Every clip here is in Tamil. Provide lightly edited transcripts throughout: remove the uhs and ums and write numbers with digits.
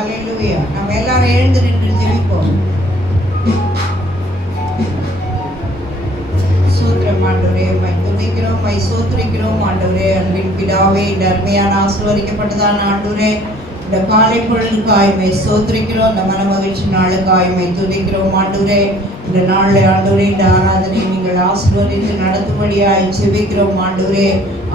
ஹல்லேலூயா. நம்ம எல்லாரும் எழுந்து நின்று ஜெபிப்போம். சூத்திரம் ஆண்டவரே, உம்மை துதிக்கிறோம், உம்மை சோத்திரிக்கிறோம் ஆண்டவரே. அன்பின் பிதாவே, இந்த அருமையான ஆசீர்வதிக்கப்பட்டதான ஆண்டவரே, இந்த காலை பொழுதுக்காய் உம்மை சோத்திரிக்கிறோம். இந்த மன மகிழ்ச்சி நாளுக்காய் உம்மை துதிக்கிறோம் ஆண்டவரே. இந்த நாளில் ஆண்டவரே, இந்த ஆராதனை நீங்கள் ஆசீர்வதித்து நடத்தும்படியாய் ஜெபிக்கிறோம் ஆண்டவரே.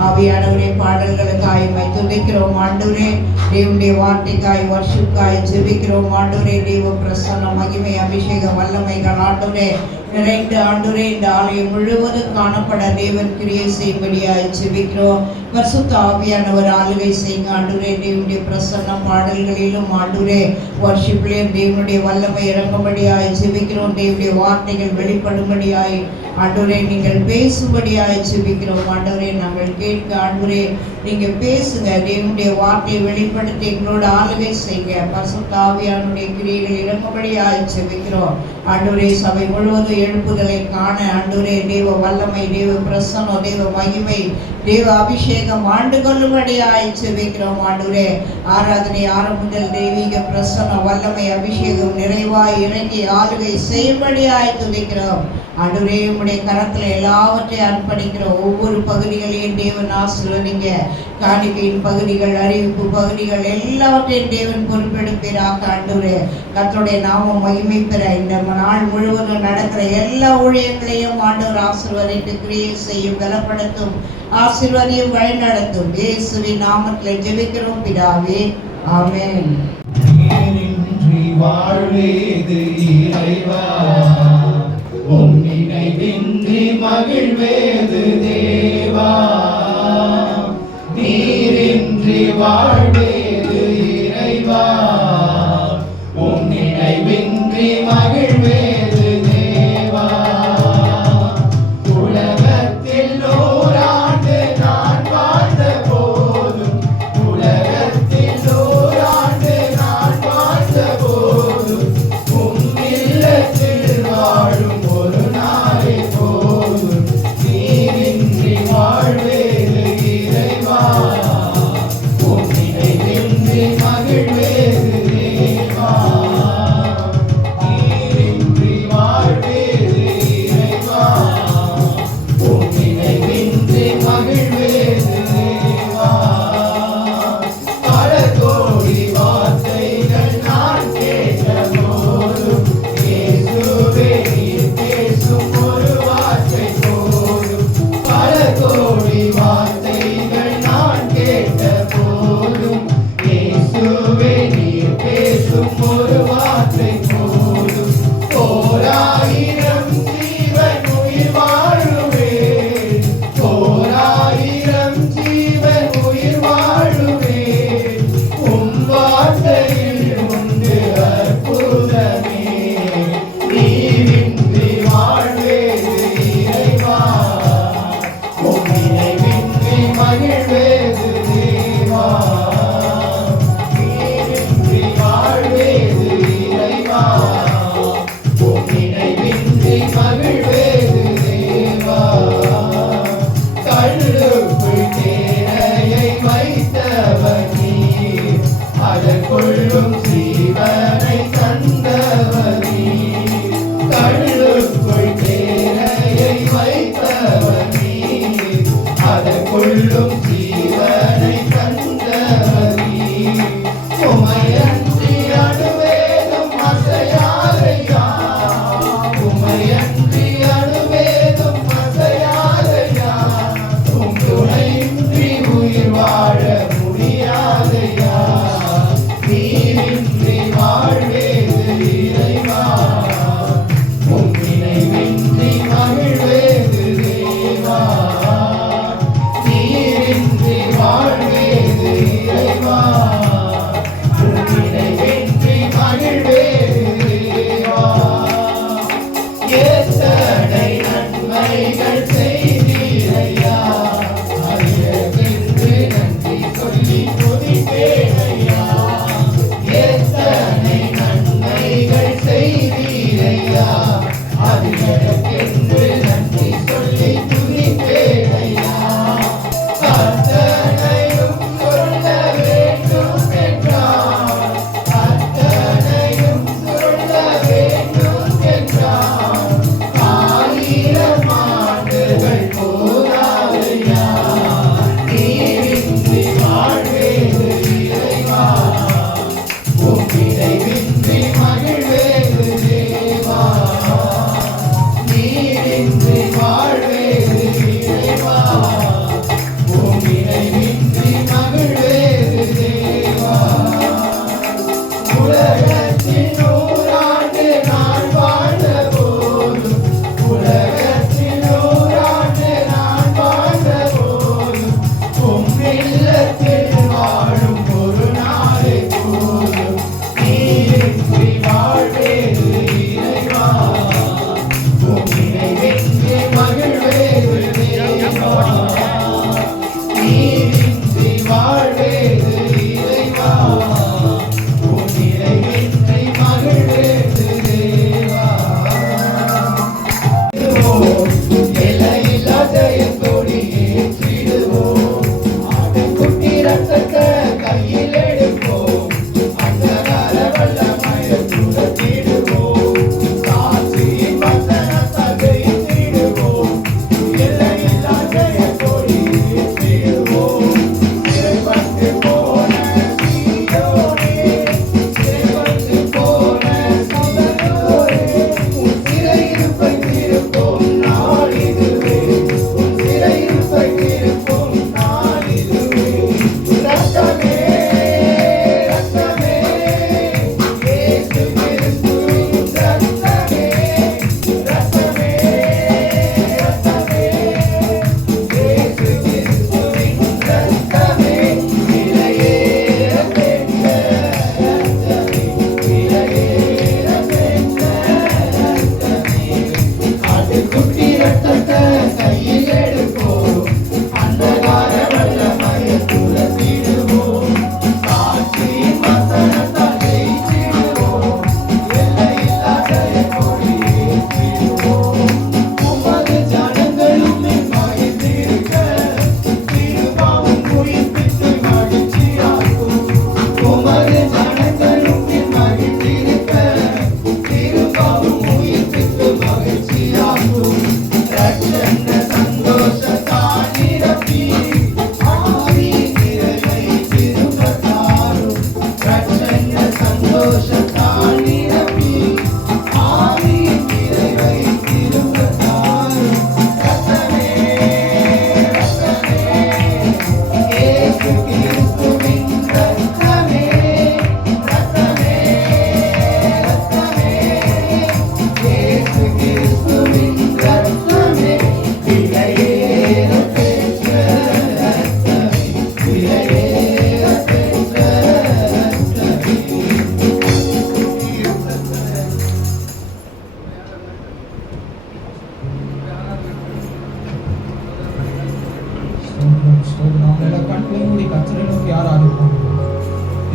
ஆவியானவரே, பாடல்களுக்காய் உம்மை துதிக்கிறோம் ஆண்டவரே. தேவனுடைய வார்த்தைக்காய் வர்ஷிப்புக்காய் ஜெபிக்கிறோம் ஆண்டவரே. தேவ பிரசன்ன மகிமை அபிஷேக வல்லமைகள் ஆண்டவரே நிறைந்த ஆண்டவரே, இந்த ஆலயம் முழுவதும் காணப்பட தேவன் கிரியை செய்யும்படியாய் ஜெபிக்கிறோம். பரிசுத்த ஆவியானவர் ஆளுகை செய்யுங்க ஆண்டவரே. தேவனுடைய பிரசன்ன பாடல்களிலும் ஆண்டவரே வர்ஷிப்பிலையும் தேவனுடைய வல்லமை இறங்கும்படியாய் ஜெபிக்கிறோம். தேவனுடைய வார்த்தைகள் வெளிப்படும்படியாய் ஆண்டவரே நீங்கள் பேசும்படியாய் ஜெபிக்கிறோம் ஆண்டவரே. நாங்கள் கேட்க ஆண்டவரே நீங்க பேசுங்க. தேவனுடைய வார்த்தையை வெளிப்படுத்தி எங்களோட ஆளுகை செய்யுங்க. பரிசுத்த ஆவியானுடைய கிரியைகள் இறங்கும்படியாய் ஜெபிக்கிறோம் ஆண்டவரே. சபை முழுவதும் எழுப்புதலை காண ஆண்டவரே தேவ வல்லமை, தேவ பிரசன்னம், தேவ மகிமை, தேவ அபிஷேகம் ஆண்டு கொள்ளும்படியாய் ஜெபிக்கிறோம் ஆண்டவரே. ஆராதனை ஆரம்பத்தில் தெய்வீக பிரசன்ன வல்லமை அபிஷேகம் நிறைவாய் இறங்கி ஆளுகை செய்யும்படியாய் துதிக்கிறோம் ஆண்டவரே. உம்முடைய கரத்துல எல்லாவற்றையும் அர்ப்பணிக்கிறோம். ஒவ்வொரு பகுதிகளையும் தேவன் ஆசீர்வதிங்க. காணிக்கையின் பகுதிகள், அறிவிப்பு பகுதிகள் எல்லாவற்றையும் தேவன் பொறுப்பெடுப்பீராக ஆண்டவரே. கர்த்தருடைய நாமம் மகிமை பெற இந்த நாள் முழுவதும் நடக்கிற எல்லா ஊழியங்களையும் ஆண்டவர் ஆசீர்வதித்து கிரியை செய்யும், பலப்படுத்தும், ஆசீர்வதியும், வழிநடத்தும். இயேசுவின் நாமத்தில் ஜெபிக்கிறோம் பிதாவே, ஆமென். வாழ்வேது இறைவா, உம் நினைவின்றி மகிழ்வேது தேவா. நீரின்றி வாழ்வேது இறைவா, உம் நினைவின்றி மகிழ்வேது தேவா. உலகத்தில் 100 ஆண்டு நான் வாழ்ந்த போதும், உலகத்தில் 100 ஆண்டு நான் வாழ்ந்த போதும், உம் இல்லத்தில் வாழும் ஒரு நாளே போதும். நீரின்றி வாழ்வேது இறைவா, உம் நினைவில்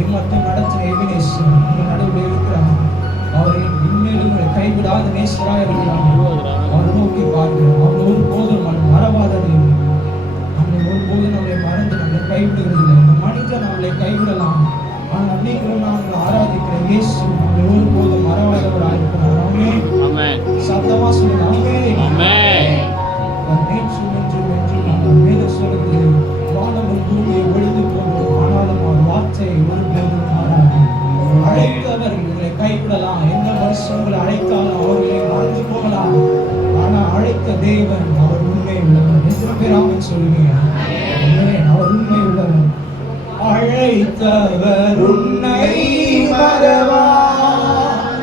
இம்மட்டும் நடத்தின எபினேசர் உங்கள் நடுவில் இருக்கிறார். அவரை இனிமேலும் உங்களை கைவிடாத நேசராக இருக்கிறார். அவர் நோக்கி பார்க்கிறோம். அவர் ஒருபோதும் மறவாத தேவன். நம்மளை ஒருபோதும் நம்மளை மறந்து நம்மளை கைவிடுகிறதில்லை. இந்த மனிதன் நம்மளை கைவிடலாம், ஆனால் நீங்களும் நாங்கள் ஆராதிக்கிற இயேசு நம்மளை ஒருபோதும் மறவாதவராக இருக்கிறார். ஆமென். சத்தமா சொல்லுங்க. ஆமென். நேற்று என்றும் வேதம் சொல்கிறது, வானமும் பூமியை ஒழிந்து போகும், ஆனாலும் அவர் வார்த்தை ஒருபோதும் மாறாது. அழைத்தவர் உங்களை கைவிடலாம், எந்த மனுஷன் உங்களை அழைத்தாலும் அவர்களை மறந்து போகலாம், ஆனால் அழைத்த தேவன் அவர் உண்மை உள்ளவர். எத்தனை பேர் ஆமென் சொல்லுவீங்க? அவர் உண்மை உள்ளவர். அழைத்தவர் உன்னை மறவார்,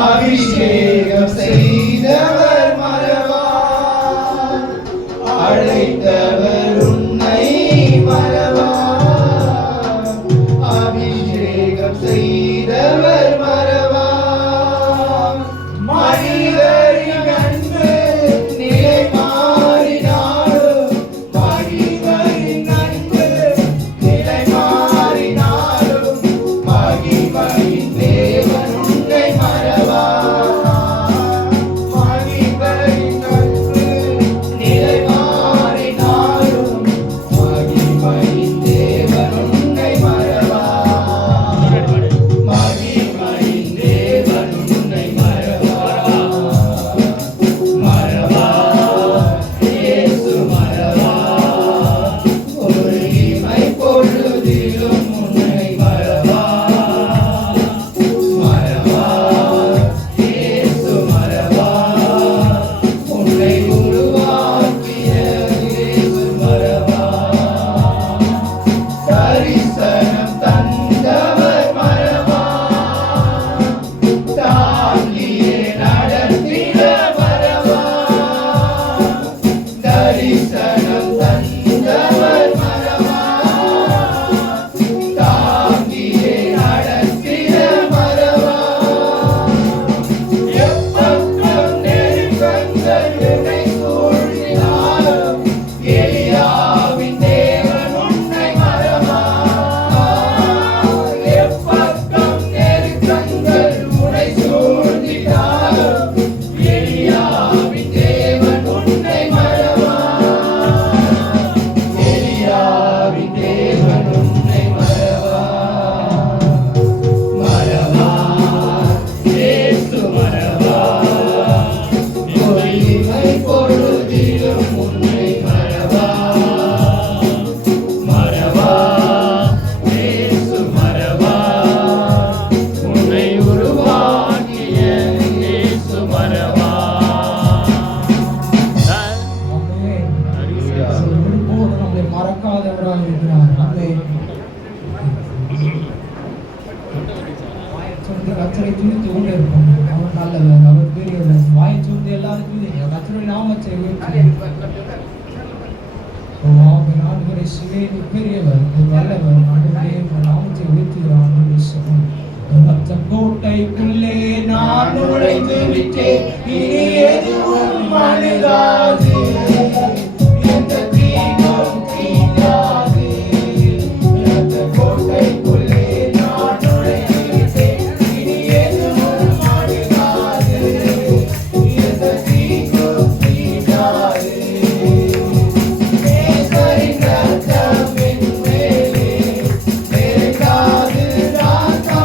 அபிஷேகம் செய்தவர் மறவார். அழைத்தவர் உன்னை மறவார், அபிஷேகம் செய்தவர் மறவார். மனிதரின் அன்பு நிலை மாறினாலும், மகிமையின் அன்பு நிலை மாறினாலும், மகிமையின் தேவன் உன்னை மறவார். மகிமையின் அன்பு நிலை மாறினாலும், மகிமையின் தேவன் உன்னை மறவார். மகிமையின் தேவன் உன்னை மறவார். மறவார், இயேசு மறவார். ஒரு இமை பொழுதிலும் உன்னை மறவார். மறவார், இயேசு மறவார். உன்னை உருவாக்கிய இயேசு மறவார். தரிசனம் தந்தவர் மறவார். தாங்கியே நடத்திட மறவார். தரிசனம் தந்தவர் மறவார். தாங்கியே நடத்திட மறவார். எப்பக்கம் நெருக்கங்கள் உன்னை சூழ்ந்தினாலும், எலியாவின் தேவன் உன்னை மறவார். எப்பக்கம் நெருக்கங்கள் உன்னை சூழ்ந்தினாலும், எலியாவின் தேவன் உன்னை மறவார். எலியாவின் தேவன் உன்னை மறவார். மறவார், இயேசு மறவார். ஒரு இமை பொழுதிலும் உன்னை மறவார். மறவார், இயேசு மறவார். உன்னை உருவாக்கிய இயேசு மறவார். ஆமென். ஒருபோதும் நம்மை மறக்காதவராக இருக்கிறார். ஆமென். சொல்லி கர்த்தரை துதித்து கொண்டே இருப்போம். அவர் நல்லவர், அவர் பெரியவர். வாயை சொல்லி எல்லாரும் துதிங்க. கர்த்தருடைய நாமத்தை உயர்த்துங்க. ஓ ஆமென். ஆண்டவரே இயேசுவே பெரியவர், நல்லவர். ஆண்டவரே உம்முடைய நாமத்தை உயர்த்துகிறோம். ஆண்டவரே இயேசுவே. ரத்த கோட்டைக்குள்ளே நான் நுழைந்து விட்டேன், இனி எதுவும் அணுகாது. எந்த தீங்கும் தீண்டாது. ரத்த கோட்டைக்குள்ளே நான் நுழைந்து விட்டேன், இனி எதுவும் அணுகாது. எந்த தீங்கும் தீண்டாது. நேசரின் ரத்தம் என் மேலே தெரிக்காது ராஜா.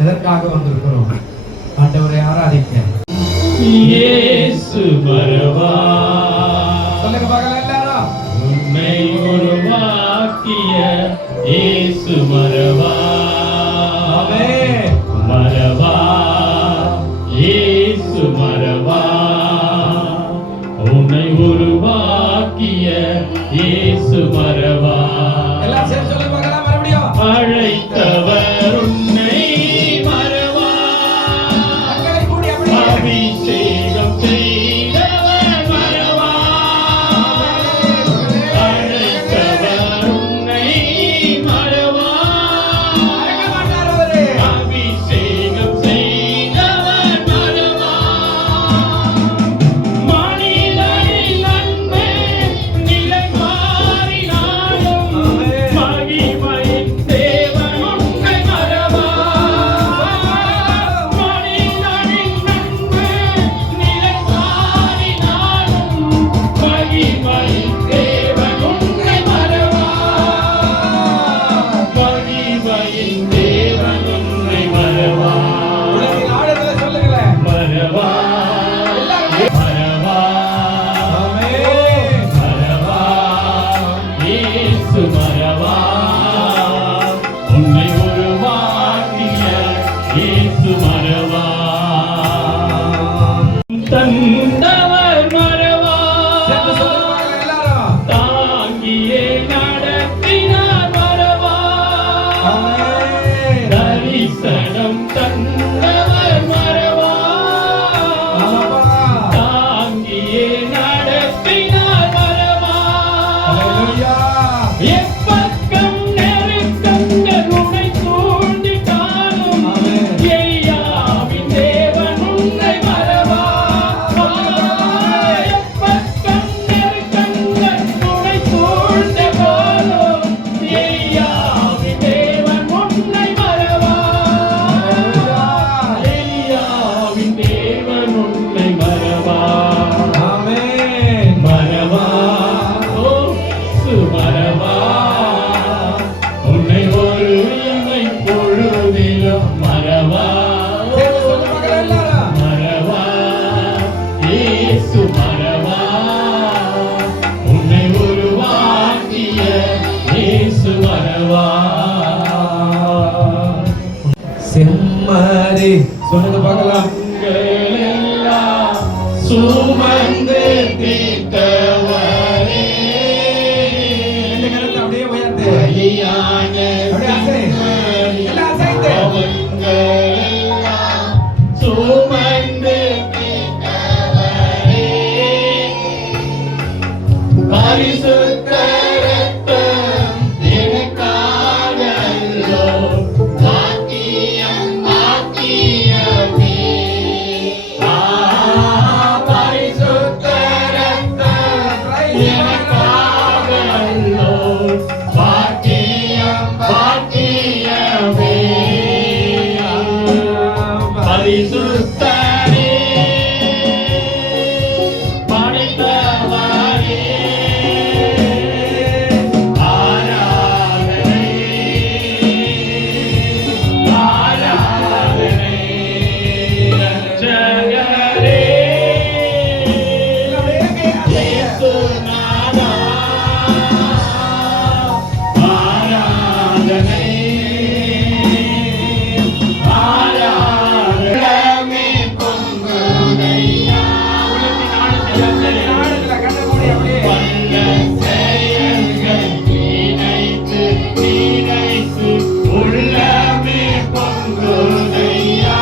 எதற்காக வந்திருக்கிறோம்? ஆண்டவரை ஆராதிக்க. இயேசு வருவா. சொல்லுங்க பார்க்கலாம் எல்லாரும். உன்னை உருவாக்கிய இயேசு மரவா. ஆமென். மரவா இயேசு மரவா. உன்னை உருவாக்கிய இயேசு மரவா. எல்லாம் சேர்ந்து சொல்லுங்க பார்க்கலாம் மறுபடியும். அழைத்தவர் உன்னை மரவா. கண்களை மூடி அப்படியே. அபிஷேகம் செய்தவர் மரவா. அழைத்தவர் உன்னை மரவா. மறக்க மாட்டார் அவரு. அபிஷேகம் செய்தவர் மரவா. மனிதனின் அன்பு நிலை மாறினாலும் மகிமையின் தேவன் உன்னை மரவா. மனிதனின் அன்பு நிலை மாறினாலும் மகிமையின் தேவன் உன்னை மரவா. மகிமையின் தேவன் உன்னை மரவா. உலகின் ஆழத்துல சொல்லுங்களேன். மரவா மரவா. ஆமென். மரவா இயேசு மரவா. உன்னை உருவாக்கிய இயேசு மரவா. தந்தவர் மரவா. சேர்ந்து சொல்லுங்க பார்க்கலாம் எல்லாரும். தாங்கியே நடத்தினார் மரவா. ஆமென். தரிசனம் தந்தவர் மரவா. ஆமாப்பா. தாங்கியே நடத்தினார் மரவா. ஹல்லேலூயா. எப்பக்கம் நெருக்கங்கள் உன்னை சூழ்ந்திட்டாலும் ஆமென். எய்யாவின் தேவன் உன்னை மரவா. எப்பக்கம் நெருக்கங்கள் உன்னை சூழ்ந்த போதும் எய்யாவின் தேவன் உன்னை மரவா. எய்யாவின் தேவன் உன்னை மரவா. ஆமென். மரவா ஓ சுமரவா. உன்னை ஒரு இமை பொழுதிலும் மரவா. சேர்ந்து சொல்லுங்க பார்க்கலாம் எல்லாரும். மரவா இயேசு மரவா. உன்னை உருவாக்கிய இயேசு மரவா. செம்மறி சொல்லுங்க பார்க்கலாம். எல்லாம் சுமந்து தீர்த்தவரே. ரெண்டு கரத்தை அப்படியே உயர்த்து. பலியான அப்படியே அசை. எல்லாம் அசைத்து. அவங்களெல்லாம் சுமந்து தீர்த்தவரே. பரிசுத்த ரத்தம் எனக்காகல்லோ பாக்கியம் பாக்கியமே. பரிசுத்த ரத்தம் எனக்காகல்லோ பாக்கியம் பாக்கியமே. பரிசுத்தரே படைத்தவரே ஆராதனை ஆராதனை. ரட்சகரே இயேசுநாதா ஆராதனை ஆராதனை பொங்குதையா. வல்ல செயல்கள் நினைத்து நினைத்து உள்ளமே பொங்குதையா.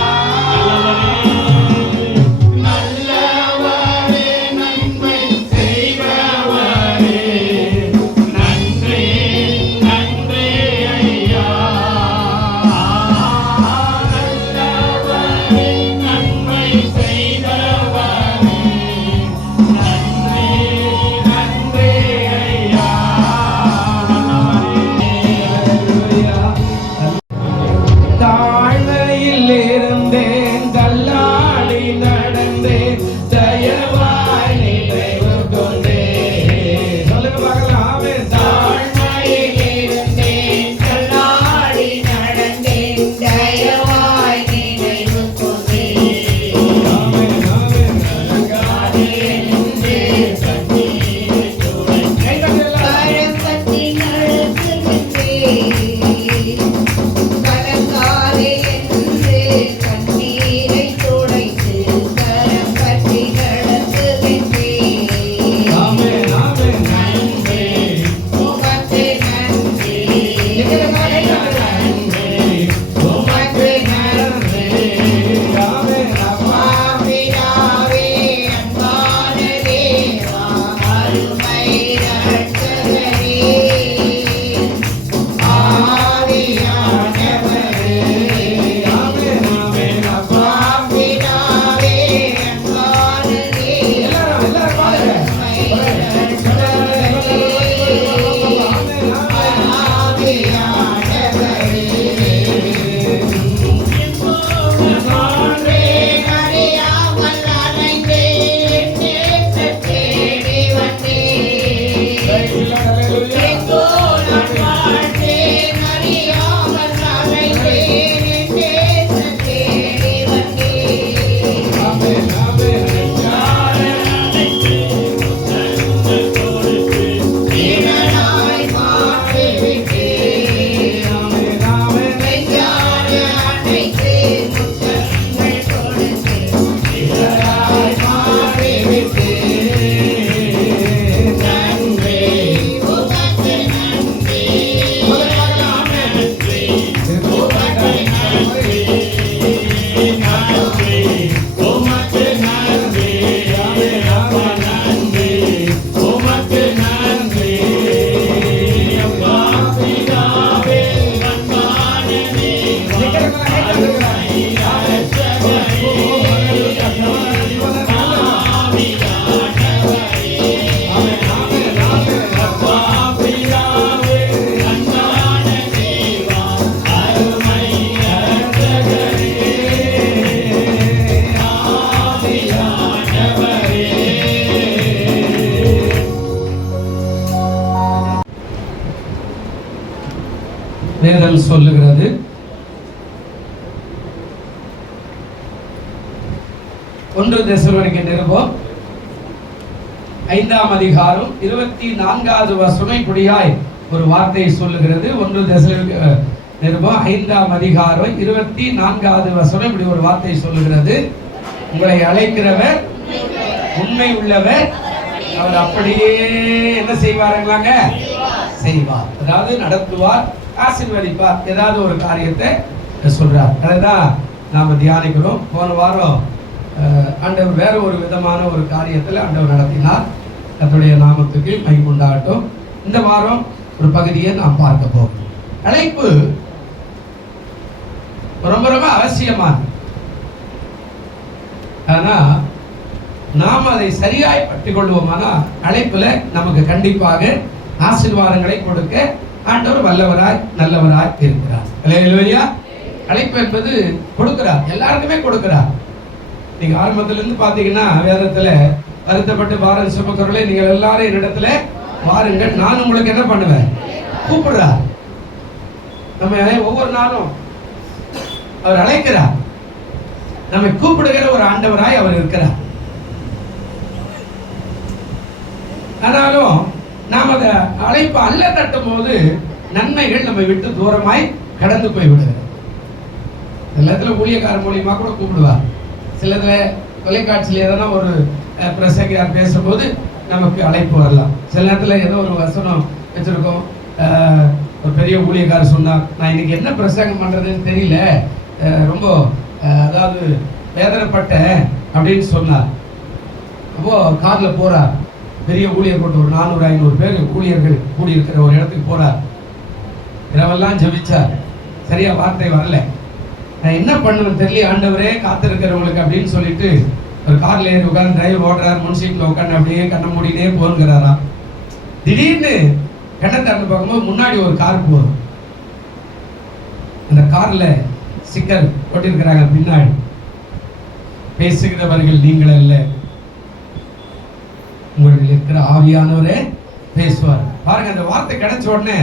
நல்லவரே நன்மை செய்பவரே நன்றி நன்றி ஐயா. நல்லவரே நன்மை செய்தவரே நன்றி நன்றி ஐயா. தாழ்மையில் இருந்தேன், தள்ளாடி நடந்தேன், தயவாய் நினைவு கொண்டேன். சொல்லுங்க பார்க்கலாம். தாழ்மையில் இருந்தேன், தள்ளாடி நடந்தேன், தயவாய் நினைவு கொண்டேன். கலங்காதே என்று கண்ணீரை துடைத்தேன். கரம்பத்தி நடத்துகின்றேன். கலங்காதே என்று கண்ணீரை துடைத்து கரம்பத்தி நடத்துகின்றேன். ஆமென், ஆமென். நன்றி உமக்கு நன்றி. உமக்கு நன்றி. ஆமென், அப்பா. பிதாவே, அன்பான தேவா, அருமை ரட்சகரே, ஆவியானவரே. ஆமென், ஆமென், அப்பா. பிதாவே, அன்பான தேவா, எல்லாரும் பாருங்க. அருமை ரட்சகரே, ஆவியானவரே. அறியாமல் அலைந்தேன், நேசத் தேடி வந்தேன். எங்கோ நான் வாழ்ந்தேன், அறியாமல் அலைந்தேன், நேசத் தேடி வந்தேன். ஆமென், ஆமென். வீரனாய் மாற்றிவிட்டேன். ஆமென், ஆமென். நெஞ்சார அணைத்து முத்தங்கள் கொடுத்து வீரனாய் மாற்றிவிட்டேன். நன்றி உமக்கு நன்றி. நன்றி உமக்கு நன்றி. நன்றி உமக்கு நன்றி. நன்றி உமக்கு நன்றி. அப்பா பிதாவே அன்பான தேவா, அருமை ரட்சகரே, ஆவியானவரே. அப்பா பிதாவே அன்பான தேவா, அருமை ரட்சகரே, ஆவியானவரே. வேதம் சொல்லுகிறது, ஒன்று தெசலோனிக்க நிருபம் 5ஆம் அதிகாரம் 24வது வசனம் இப்படியாய் ஒரு வார்த்தை சொல்லுகிறது. ஒன்று தெசலோனிக்க நிருபம் 5ஆம் அதிகாரம் 24வது வசனம் இப்படி ஒரு வார்த்தை சொல்லுகிறது. உங்களை அழைக்கிறவர் உண்மை உள்ளவர், அவர் அப்படியே என்ன செய்வாருங்களாங்க? செய்வார். அதாவது நடத்துவார், ஆசீர்வதிப்பார். ஏதாவது ஒரு காரியத்தை சொல்றார். அதுதான் நாம தியானிக்கிறோம். போன வாரம் ஆண்டவர் வேற ஒரு விதமான ஒரு காரியத்தில் ஆண்டவர் நடத்தினார். கர்த்தருடைய நாமத்துக்கு மகிமை உண்டாகட்டும். இந்த வாரம் ஒரு பகுதியை நாம் பார்க்க போகிறோம். அழைப்பு ரொம்ப ரொம்ப அவசியமானது. ஆனா நாம் அதை சரியாய் பற்றிக் கொள்வோமானா அழைப்புல நமக்கு கண்டிப்பாக ஆசீர்வாதங்களை கொடுக்க ஆண்டவர் வல்லவராய் நல்லவராய் இருக்கிறார். அல்லேலூயா. அழைப்பு என்பது கொடுக்கிறார், எல்லாருக்குமே கொடுக்கிறார். நீங்க ஆரம்பத்துல இருந்து பாத்தீங்கன்னா வேதத்துல வருத்தப்பட்டு பாரம் சுமக்கிறவர்களே நீங்கள் எல்லாரும் என்னிடத்துல வாருங்கள், நான் உங்களுக்கு என்ன பண்ணுவேன் கூப்பிடுறார். நம்ம ஒவ்வொரு நாளும் அவர் அழைக்கிறார், நம்மை கூப்பிடுகிற ஒரு ஆண்டவராய் அவர் இருக்கிறார். ஆனாலும் நாம் அதை அழைப்பு அல்ல தட்டும் போது நன்மைகள் நம்மை விட்டு தூரமாய் கடந்து போய்விடுகிறது. எல்லாத்துல ஊழியக்காரர் மூலியமா கூட கூப்பிடுவார். சிலதுல தொலைக்காட்சியில் எதனா ஒரு பிரசங்கியார் பேசும்போது நமக்கு அழைப்பு வரலாம். சில நேரத்தில் ஏதோ ஒரு வசனம் வச்சிருக்கோம், ஒரு பெரிய ஊழியக்காரர் சொன்னார், நான் இன்னைக்கு என்ன பிரசங்கம் பண்றதுன்னு தெரியல, ரொம்ப அதாவது வேதனைப்பட்டேன் அப்படின்னு சொன்னார். அப்போ கார்ல போறார், பெரிய ஊழியர் கொண்டு ஒரு 400-500 பேர் ஊழியர்கள் கூடியிருக்கிற ஒரு இடத்துக்கு போறார். இரவெல்லாம் ஜெபிச்சார், சரியா வார்த்தை வரல. நான் என்ன பண்ணுவேன் தெரியல ஆண்டவரே, காத்திருக்கிறவங்களுக்கு அப்படின்னு சொல்லிட்டு ஒரு கார்ல ஏறி உட்காந்து டிரைவர் ஓடுறாரு, முன் சீட்ல உட்காந்து அப்படியே கண்ணை மூடினே போங்கிறாராம். திடீர்னு கண்ணை திறந்து பார்க்கும்போது முன்னாடி ஒரு கார் போகுது. அந்த கார்ல ஸ்டிக்கர் போட்டிருக்கிறாங்க பின்னாடி, பேசுகிறவர்கள் நீங்கள் அல்ல, உங்களில் இருக்கிற ஆவியானவரே பேசுவார். பாருங்க, அந்த வார்த்தை கிடைச்ச உடனே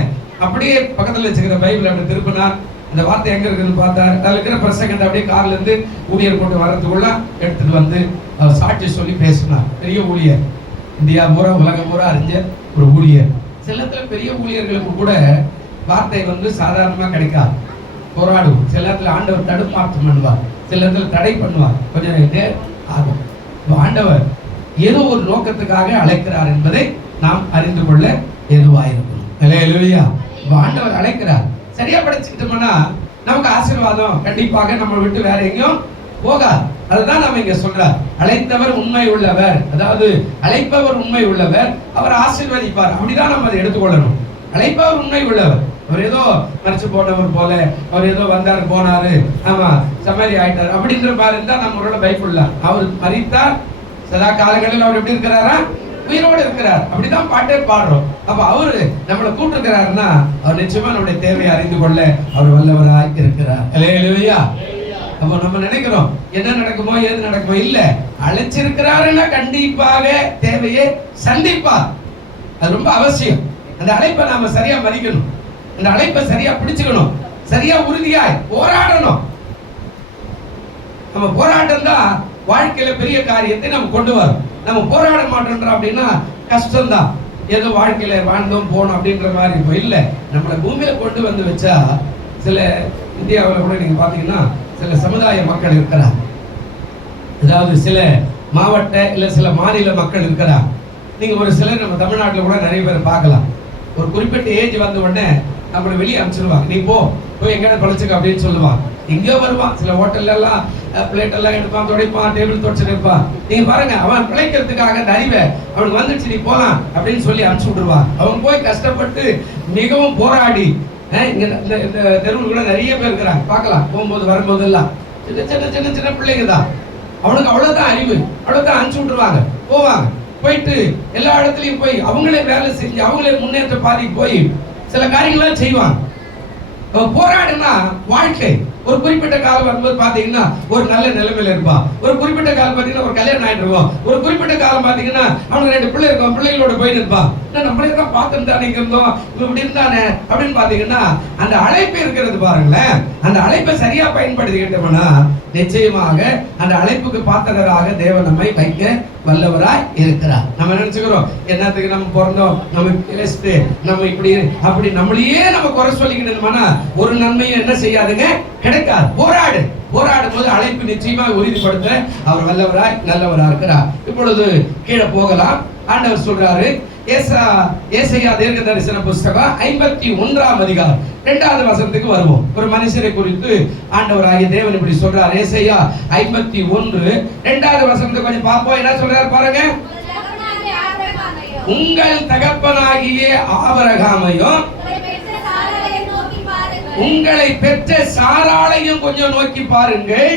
அப்படியே பக்கத்துல வச்சுக்கிற பைபிள் அப்படி திருப்பினார். இந்த வார்த்தை எங்க இருக்குன்னு பார்த்தார். அதில் இருக்கிற பிரசங்கத்தை அப்படியே கார்ல இருந்து ஊழியர் கொண்டு வர்றதுக்குள்ள எடுத்துட்டு வந்து அவர் சாட்சி சொல்லி பேசினார். பெரிய ஊழியர், இந்தியா பூரா உலகம் பூரா அறிஞ்ச ஒரு ஊழியர். சில நேரத்துல பெரிய ஊழியர்களுக்கு கூட வார்த்தை சாதாரணமா கிடைக்காது, போராடுவோம். சில நேரத்துல ஆண்டவர் தடுமாற்றம் பண்ணுவார், சில நேரத்துல தடை பண்ணுவார், கொஞ்சம் ஆகும். ஆண்டவர் ஏதோ ஒரு நோக்கத்துக்காக அழைக்கிறார் என்பதை நாம் அறிந்து கொள்ள ஏதுவாயிருக்கும். அல்லேலூயா. ஆண்டவர் அழைக்கிறார், சரியா படிச்சுக்கிட்டோம்னா நமக்கு ஆசீர்வாதம் கண்டிப்பாக நம்ம விட்டு வேற எங்கேயும் போகாது. அதுதான் நம்ம இங்க சொல்றார், அழைத்தவர் உண்மை உள்ளவர், அதாவது அழைப்பவர் உண்மை உள்ளவர், அவர் ஆசீர்வதிப்பார். அப்படிதான் நம்ம அதை எடுத்துக்கொள்ளணும். அழைப்பவர் உண்மை உள்ளவர், அவர் ஏதோ மறைச்சு போனவர் போல, அவர் ஏதோ வந்தாரு போனாரு, ஆமா சமாரி ஆயிட்டார் அப்படின்ற மாதிரி இருந்தா நம்மளோட பைபிள்ல அவர் மரித்தார், சதா காலங்களில் அவர் எப்படி இருக்கிறாரா, உயிரோடு இருக்கிறார். அப்படிதான் பாட்டே பாடுறோம். அப்ப அவரு நம்மளை கூப்பிட்டுருக்கிறாருன்னா அவர் நிச்சயமா நம்முடைய தேவையை அறிந்து கொள்ள அவர் வல்லவராய் இருக்கிறார். அல்லேலூயா. அப்போ நம்ம நினைக்கிறோம் என்ன நடக்குமோ ஏது நடக்குமோ, இல்ல, அழைச்சிருக்கிறாருன்னா கண்டிப்பாக தேவையை சந்திப்பார். அது ரொம்ப அவசியம். அந்த அழைப்பை நாம சரியா மதிக்கணும், அந்த அழைப்பை சரியா பிடிச்சுக்கணும், சரியா உறுதியாய் போராடணும். நம்ம போராட்டம் தான் வாழ்க்கையில பெரிய காரியத்தை நம்ம கொண்டு வரும். நம்ம போராட மாட்டோம் அப்படின்னா கஷ்டம்தான். ஏதோ வாழ்க்கையில வாழ்ந்தோம் போனோம் அப்படின்ற மாதிரி இப்போ இல்ல, நம்மளை பூமியில கொண்டு வந்து வச்சா. சில இந்தியாவில் கூட நீங்க பாத்தீங்கன்னா சில சமுதாய மக்கள் இருக்கிறார், அதாவது சில மாவட்ட இல்ல சில மாநில மக்கள் இருக்கிறார். நீங்க ஒரு சிலர் நம்ம தமிழ்நாட்டில் கூட நிறைய பேர் பார்க்கலாம். ஒரு குறிப்பிட்ட ஏஜ் வந்த உடனே நம்மளை வெளியே அனுப்பிச்சிருவாங்க, நீ போய் எங்கேயாவது பழச்சுக்க அப்படின்னு சொல்லுவாங்க. எங்கேயோ வருவான், சில ஹோட்டல்ல எல்லாம் பிளேட் எல்லாம் எடுப்பான், துடைப்பான், டேபிள் தொடச்சு இருப்பான். நீங்க பாருங்க, அவன் பிழைக்கிறதுக்காக அந்த அறிவை அவனுக்கு வந்துச்சு, நீ போலாம் அப்படின்னு சொல்லி அனுப்பிச்சு விட்டுருவான். அவன் போய் கஷ்டப்பட்டு மிகவும் போராடி, இங்க இந்த தெருவில் கூட நிறைய பேர் இருக்கிறாங்க, பார்க்கலாம் போகும்போது வரும்போது எல்லாம் சின்ன சின்ன சின்ன சின்ன பிள்ளைங்க தான். அவனுக்கு அவ்வளவுதான் அறிவு, அவ்வளவுதான் அனுப்பிச்சு விட்டுருவாங்க. போவாங்க, போயிட்டு எல்லா இடத்துலயும் போய் அவங்களே வேலை செஞ்சு அவங்களே முன்னேற்ற பாதைக்கு போய் சில காரியங்கள்லாம் செய்வாங்க. போராடுனா வாழ்க்கை ஒரு குறிப்பிட்ட காலம் வரும்போது பாத்தீங்கன்னா ஒரு நல்ல நிலைமையில இருப்பான். ஒரு குறிப்பிட்ட காலம் பாத்தீங்கன்னா ஒரு கல்யாணம் ஆயிட்டு இருப்பான். ஒரு குறிப்பிட்ட காலம் பாத்தீங்கன்னா அவனுக்கு 2 பிள்ளை இருக்கும், பிள்ளைகளோட போயிட்டு இருப்பான். நம்மளே தான் பார்த்துட்டு தானே இருந்தோம், இப்படி இருந்தானே அப்படின்னு பாத்தீங்கன்னா அந்த அழைப்பு இருக்கிறது பாருங்களேன். அந்த அழைப்பை சரியா பயன்படுத்திக்கிட்டோம்னா நிச்சயமாக அந்த அழைப்புக்கு பாத்திரராக தேவன் நம்மை வைக்க வல்லவராய் இருக்கிறார். நம்ம நினைச்சுக்கிறோம் என்னத்துக்கு நம்ம பிறந்தோம், நம்ம பேசிட்டு நம்ம இப்படி அப்படி நம்மளையே நம்ம குறை சொல்லிக்கிட்டோம்னா ஒரு நன்மையும் என்ன செய்யாதுங்க, கிடைக்காது. போராடும் போது அழைப்பு நிச்சயமா உறுதிப்படுத்த அவர் வல்லவராய் நல்லவராய் இருக்கிறார். இப்பொழுது கீழே போகலாம். ஆண்டவர் சொல்றாரு, ஏசாயா தீர்க்க தரிசன புஸ்தகம் 51ஆம் அதிகாரம் 2வது வசனத்துக்கு வருவோம். ஒரு மனுஷரை குறித்து ஆண்டவராகிய தேவன் இப்படி சொல்றார். ஏசாயா 51 2வது வசனத்தை கொஞ்சம் பாப்போம். என்ன சொல்றாரு பாருங்க. உங்கள் தகப்பனாகிய ஆபிரகாமையும் உங்களை பெற்ற சாராளையும் கொஞ்சம் நோக்கி பாருங்கள்.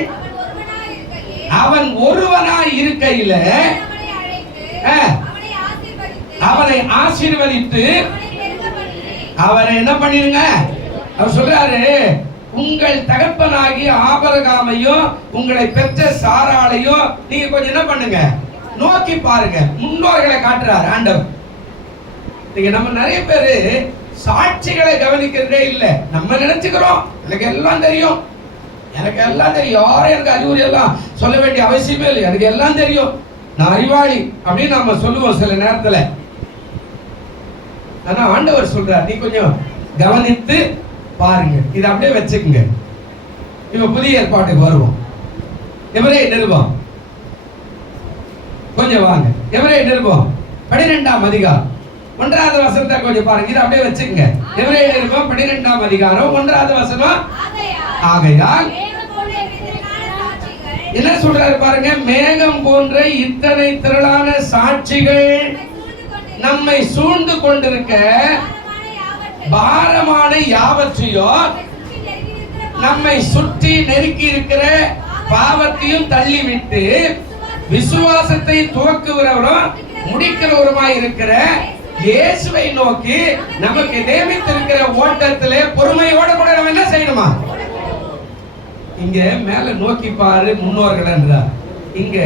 அவன் ஒருவனாய் இருக்கையில அவனை ஆசீர்வதித்து அவனை என்ன பண்ணிருங்க. அவர் சொல்றாரு, உங்கள் தகப்பனாகிய ஆபிரகாமையும் உங்களை பெற்ற சாராளையும் நீங்க கொஞ்சம் என்ன பண்ணுங்க, நோக்கி பாருங்க. முன்னோர்களை காட்டுறாரு ஆண்டவர். நீங்க நம்ம நிறைய பேரு சாட்சிகளை கவனிக்கிறதே இல்லை. நம்ம நினைச்சுக்கிறோம் எனக்கு எல்லாம் தெரியும், எனக்கு எல்லாம் தெரியும், யாரும் எனக்கு அறிவுரை எல்லாம் சொல்ல வேண்டிய அவசியமே இல்லை, எனக்கு எல்லாம் தெரியும், நான் அறிவாளி அப்படின்னு நம்ம சொல்லுவோம் சில நேரத்துல. ஆனா ஆண்டவர் சொல்றார், நீ கொஞ்சம் கவனித்து பாருங்க. இதை அப்படியே வச்சுக்குங்க. இப்ப புதிய ஏற்பாட்டுக்கு வருவோம். எபிரேயர் நிருபம் கொஞ்சம் வாங்க. எபிரேயர் நிருபம் 12ஆம் அதிகாரம் 1வது வசனத்தை கொஞ்சம் பாருங்க. இதை அப்படியே வச்சுக்கங்க. எபிரேயர் நிருபம் 12ஆம் அதிகாரம் 1வது வசனம். ஆகையால் என்ன சொல்றாரு பாருங்க, மேகம் போன்ற இத்தனை திரளான சாட்சிகள் நம்மை சூழ்ந்து கொண்டிருக்க பாரமான யாவற்றையும் நம்மை சுற்றி நெருக்கி இருக்கிற பாவத்தையும் தள்ளிவிட்டு விசுவாசத்தை துவக்குகிறவரும் முடிக்கிறவருமாய் இருக்கிற இயேசுவை நோக்கி நமக்கு நியமித்திருக்கிற ஓட்டத்திலே பொறுமையோட கூட நம்ம என்ன செய்யணுமா? இங்க மேல நோக்கி பாரு முன்னோர்கள் என்றார். இங்க